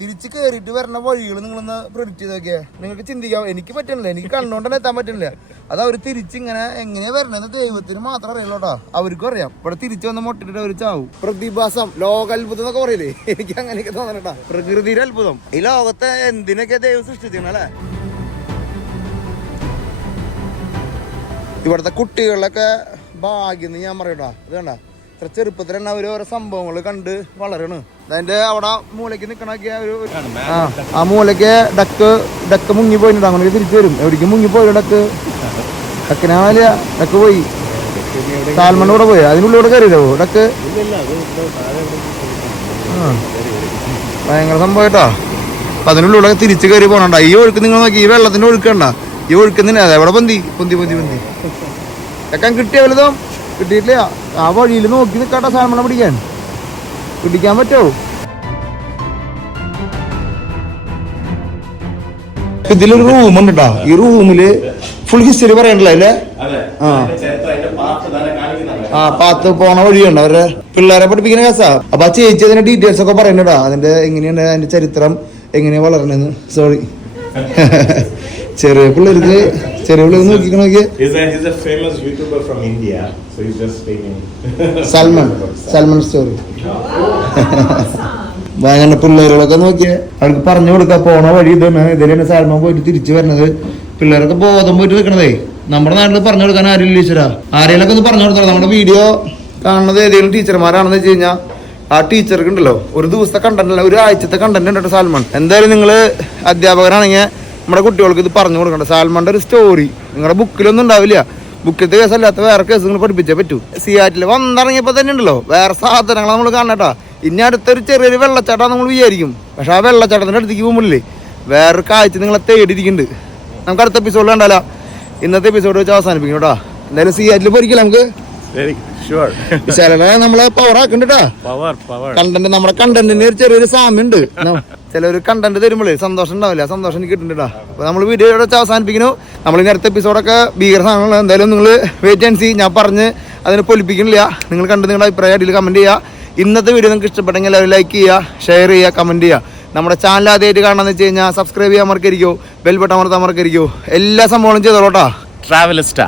തിരിച്ച് കയറിയിട്ട് വരുന്ന വഴികൾ നിങ്ങളൊന്ന് പ്രെഡിക്റ്റ് ചെയ്ത് നോക്കിയാൽ നിങ്ങൾക്ക് ചിന്തിക്കാം. എനിക്ക് പറ്റുന്നില്ല, എനിക്ക് കണ്ണുകൊണ്ടന്നെ എത്താൻ പറ്റുന്നില്ല. അത് അവര് തിരിച്ചിങ്ങനെ എങ്ങനെയാ വരണെന്ന് ദൈവത്തിന് മാത്രം അറിയുള്ളൂട്ടാ. അവർക്കും അറിയാം. ഇവിടെ തിരിച്ചു വന്ന് മുട്ടിട്ട് അവര് ചാവും. പ്രതിഭാസം, ലോകാത്ഭുതം എന്നൊക്കെ പറയില്ലേ, എനിക്ക് അങ്ങനെയൊക്കെ തോന്നണട്ടാ. പ്രകൃതിയുടെ അത്ഭുതം. ഈ ലോകത്തെ എന്തിനൊക്കെ ദൈവം സൃഷ്ടിച്ചിരുന്നു അല്ലേ. ഇവിടുത്തെ കുട്ടികളിലൊക്കെ ഭാഗ്യം ഞാൻ പറയട്ടാ. ഇത് കണ്ട ഇത്ര ചെറുപ്പത്തിൽ തന്നെ അവര് ഓരോ സംഭവങ്ങൾ കണ്ട് വളരണു. അതിന്റെ അവിടെ മൂലയ്ക്ക് നിക്കണൊക്കെ ഒരു ആ മൂലയ്ക്ക് ഡക്ക് മുങ്ങി പോയിട്ടുണ്ട്. അങ്ങനെ തിരിച്ചു വരും. എവിടേക്കും മുങ്ങി പോയി ഡക്കിനെ വലിയ ഡക്ക് പോയി. സാൽമൺ കൂടെ പോയി. അതിനുള്ളിലൂടെ കയറിയില്ലോ ഡക്ക്. ഭയങ്കര സംഭവം കേട്ടോ. അപ്പൊ അതിനുള്ളിലൂടെ തിരിച്ചു കയറി പോകണ്ട. ഈ ഒഴുക്ക് നിങ്ങൾ നോക്കി, ഈ വെള്ളത്തിന്റെ ഒഴുക്കണ്ട. ഈ ഒഴുക്കുന്നതിന് അതെ എവിടെ പൊന്തി ഒക്കെ കിട്ടിയ വലുതും കിട്ടിയിട്ടില്ല. ആ വഴിയിൽ നോക്കി നിൽക്കാട്ടോ സാൽമണ പിടിക്കാൻ പറ്റുമോ. ഇതിലൊരു റൂം ഉണ്ട് കേട്ടോ. ഈ റൂമില് ഫുൾ ഹിസ്റ്ററി പറയണ്ടല്ലോ അല്ലേ. പാത്ത് പോണ വഴിയുണ്ട്. അവരുടെ പിള്ളേരെ പഠിപ്പിക്കുന്ന കേസാ. അപ്പൊ ആ ചേച്ചി അതിന്റെ ഡീറ്റെയിൽസ് ഒക്കെ പറയുന്നുണ്ടാ. അതിന്റെ എങ്ങനെയാണ് അതിന്റെ ചരിത്രം എങ്ങനെയാ വളർന്നെന്ന്. സോറി ചെറിയ പിള്ളേർക്ക് നോക്കിക്കണോക്കിയ സൽമാൻ സ്റ്റോറി. ഭയങ്കര പിള്ളേരുകളൊക്കെ നോക്കിയ അവർക്ക് പറഞ്ഞു കൊടുക്ക പോണ വഴി ഇതാണ്. ഇതിലാണ് സാൽമാൻ പോയിട്ട് തിരിച്ചു വരുന്നത്. പിള്ളേരൊക്കെ ബോധം പോയിട്ട് നിൽക്കണതേ. നമ്മുടെ നാട്ടിൽ പറഞ്ഞു കൊടുക്കാൻ ആരും ടീച്ചറാ. ആരെയൊക്കെ ഒന്ന് പറഞ്ഞു കൊടുക്കണം. നമ്മുടെ വീഡിയോ കാണുന്നത് ഏതെങ്കിലും ടീച്ചർമാരാണെന്ന് വെച്ച് കഴിഞ്ഞാൽ ആ ടീച്ചർക്ക് ഉണ്ടല്ലോ ഒരു ദിവസത്തെ കണ്ടന്റ് അല്ല, ഒരു ആഴ്ചത്തെ കണ്ടന്റ് ഉണ്ട് സാൽമൺ. എന്തായാലും നിങ്ങൾ അധ്യാപകരാണെങ്കിൽ നമ്മുടെ കുട്ടികൾക്ക് ഇത് പറഞ്ഞു കൊടുക്കണ്ട. സാൽമണിന്റെ ഒരു സ്റ്റോറി നിങ്ങളുടെ ബുക്കിലൊന്നും ഉണ്ടാവില്ല. ബുക്കിലത്തെ കേസല്ലാത്ത വേറെ കേസ് നിങ്ങൾ പഠിപ്പിച്ചേ പറ്റൂ. സിയാറ്റിൽ വന്നിറങ്ങിയപ്പോൾ തന്നെ ഉണ്ടല്ലോ വേറെ സാധനങ്ങൾ നമ്മൾ കാണട്ടാ. ഇനി അടുത്തൊരു ചെറിയൊരു വെള്ളച്ചാട്ടം നമ്മൾ വിചാരിക്കും. പക്ഷെ ആ വെള്ളച്ചാട്ടത്തിന്റെ അടുത്തേക്ക് പോകുമ്പോഴേ വേറൊരു കാഴ്ച നിങ്ങളെ തേടിയിരിക്കുന്നുണ്ട്. നമുക്ക് അടുത്ത എപ്പിസോഡിൽ കണ്ടാലോ. ഇന്നത്തെ എപ്പിസോഡ് വെച്ച് അവസാനിപ്പിക്കും കേട്ടോ. എന്തായാലും സിയാറ്റിൽ പോയിരിക്കില്ല നമുക്ക്. നമ്മളെ പവർ ആക്കണ്ടാ. കണ്ടന്റ് നമ്മുടെ കണ്ടന്റിന് ഒരു ചെറിയൊരു സാമ്യമുണ്ട്. ചിലൊരു കണ്ടന്റ് തരുമ്പോഴേ സന്തോഷം ഉണ്ടാവില്ല. സന്തോഷം എനിക്ക് കിട്ടുന്നുണ്ടാ. അപ്പൊ നമ്മൾ വീഡിയോ വെച്ച് അവസാനിപ്പിക്കുന്നു. നമ്മൾ ഇനി അടുത്ത എപ്പിസോഡൊക്കെ ഭീകര സാധനങ്ങൾ. എന്തായാലും നിങ്ങൾ വെയിറ്റ് ആൻഡ് സീ. ഞാൻ പറഞ്ഞ് അതിനെ പൊലിപ്പിക്കുന്നില്ല. നിങ്ങൾ കണ്ട് നിങ്ങളുടെ അഭിപ്രായം അടിയിൽ കമന്റ് ചെയ്യുക. ഇന്നത്തെ വീഡിയോ നിങ്ങൾക്ക് ഇഷ്ടപ്പെട്ടെങ്കിൽ എല്ലാവരും ലൈക്ക് ചെയ്യുക, ഷെയർ ചെയ്യുക, കമന്റ് ചെയ്യുക. നമ്മുടെ ചാനൽ ആദ്യമായിട്ട് കാണാന്ന് വെച്ച് കഴിഞ്ഞാൽ സബ്സ്ക്രൈബ് ചെയ്യാൻ മറക്കരിക്കോ, ബെൽ ബട്ടൺ അമർത്താൻ മറക്കരിക്കോ. എല്ലാ സംഭവങ്ങളും ചെയ്തോളൂട്ടാ. ട്രാവലിസ്റ്റാ.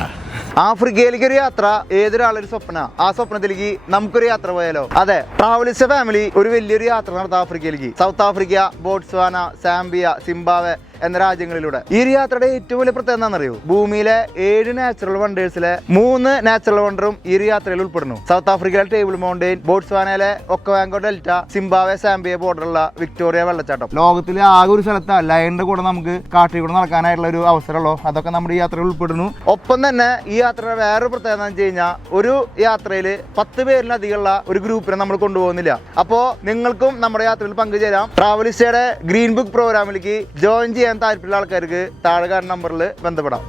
ആഫ്രിക്കയിലേക്ക് ഒരു യാത്ര ഏതൊരാളൊരു സ്വപ്ന. ആ സ്വപ്നത്തിലേക്ക് നമുക്കൊരു യാത്ര പോയാലോ. അതെ, ട്രാവലിസ്റ്റ് ഫാമിലി ഒരു വലിയൊരു യാത്ര നടത്താം ആഫ്രിക്കയിലേക്ക്. South Africa, Botswana, Zambia, Zimbabwe എന്ന രാജ്യങ്ങളിലൂടെ. ഈ ഒരു യാത്രയുടെ ഏറ്റവും വലിയ പ്രത്യേകത എന്താണെന്നറിയോ? ഭൂമിയിലെ 7 നാച്ചുറൽ വണ്ടേഴ്സിലെ 3 നാച്ചുറൽ വണ്ടറും ഈ ഒരു യാത്രയിൽ ഉൾപ്പെടുന്നു. സൗത്ത് ആഫ്രിക്കയിലെ ടേബിൾ മൗണ്ടെയിൻ, ബോട്സ്വാനയിലെ ഒക്കവാങ്കോ ഡെൽറ്റ, സിംബാബ്വെ സാംബിയ ബോർഡറുള്ള വിക്ടോറിയ വെള്ളച്ചാട്ടം. ലോകത്തിലെ ആകെ ഒരു സ്ഥലത്ത് ലയണിന്റെ കൂടെ നമുക്ക് കാട്ടിൽ കൂടെ നടക്കാനായിട്ടുള്ള ഒരു അവസരമുള്ളൂ. അതൊക്കെ നമ്മുടെ ഈ യാത്രയിൽ ഉൾപ്പെടുന്നു. ഒപ്പം തന്നെ ഈ യാത്രയുടെ വേറൊരു പ്രത്യേകത എന്ന് വെച്ച് കഴിഞ്ഞാൽ ഒരു യാത്രയിൽ 10 പേരിലധികമുള്ള ഒരു ഗ്രൂപ്പിനെ നമ്മൾ കൊണ്ടുപോകുന്നില്ല. അപ്പോൾ നിങ്ങൾക്കും നമ്മുടെ യാത്രയിൽ പങ്കുചേരാം. ട്രാവലിസ്റ്റയുടെ ഗ്രീൻ ബുക്ക് പ്രോഗ്രാമിലേക്ക് ജോയിൻ ചെയ്യാൻ താല്പര്യമുള്ള ആൾക്കാർക്ക് താഴെ കാണുന്ന നമ്പറിൽ ബന്ധപ്പെടാം.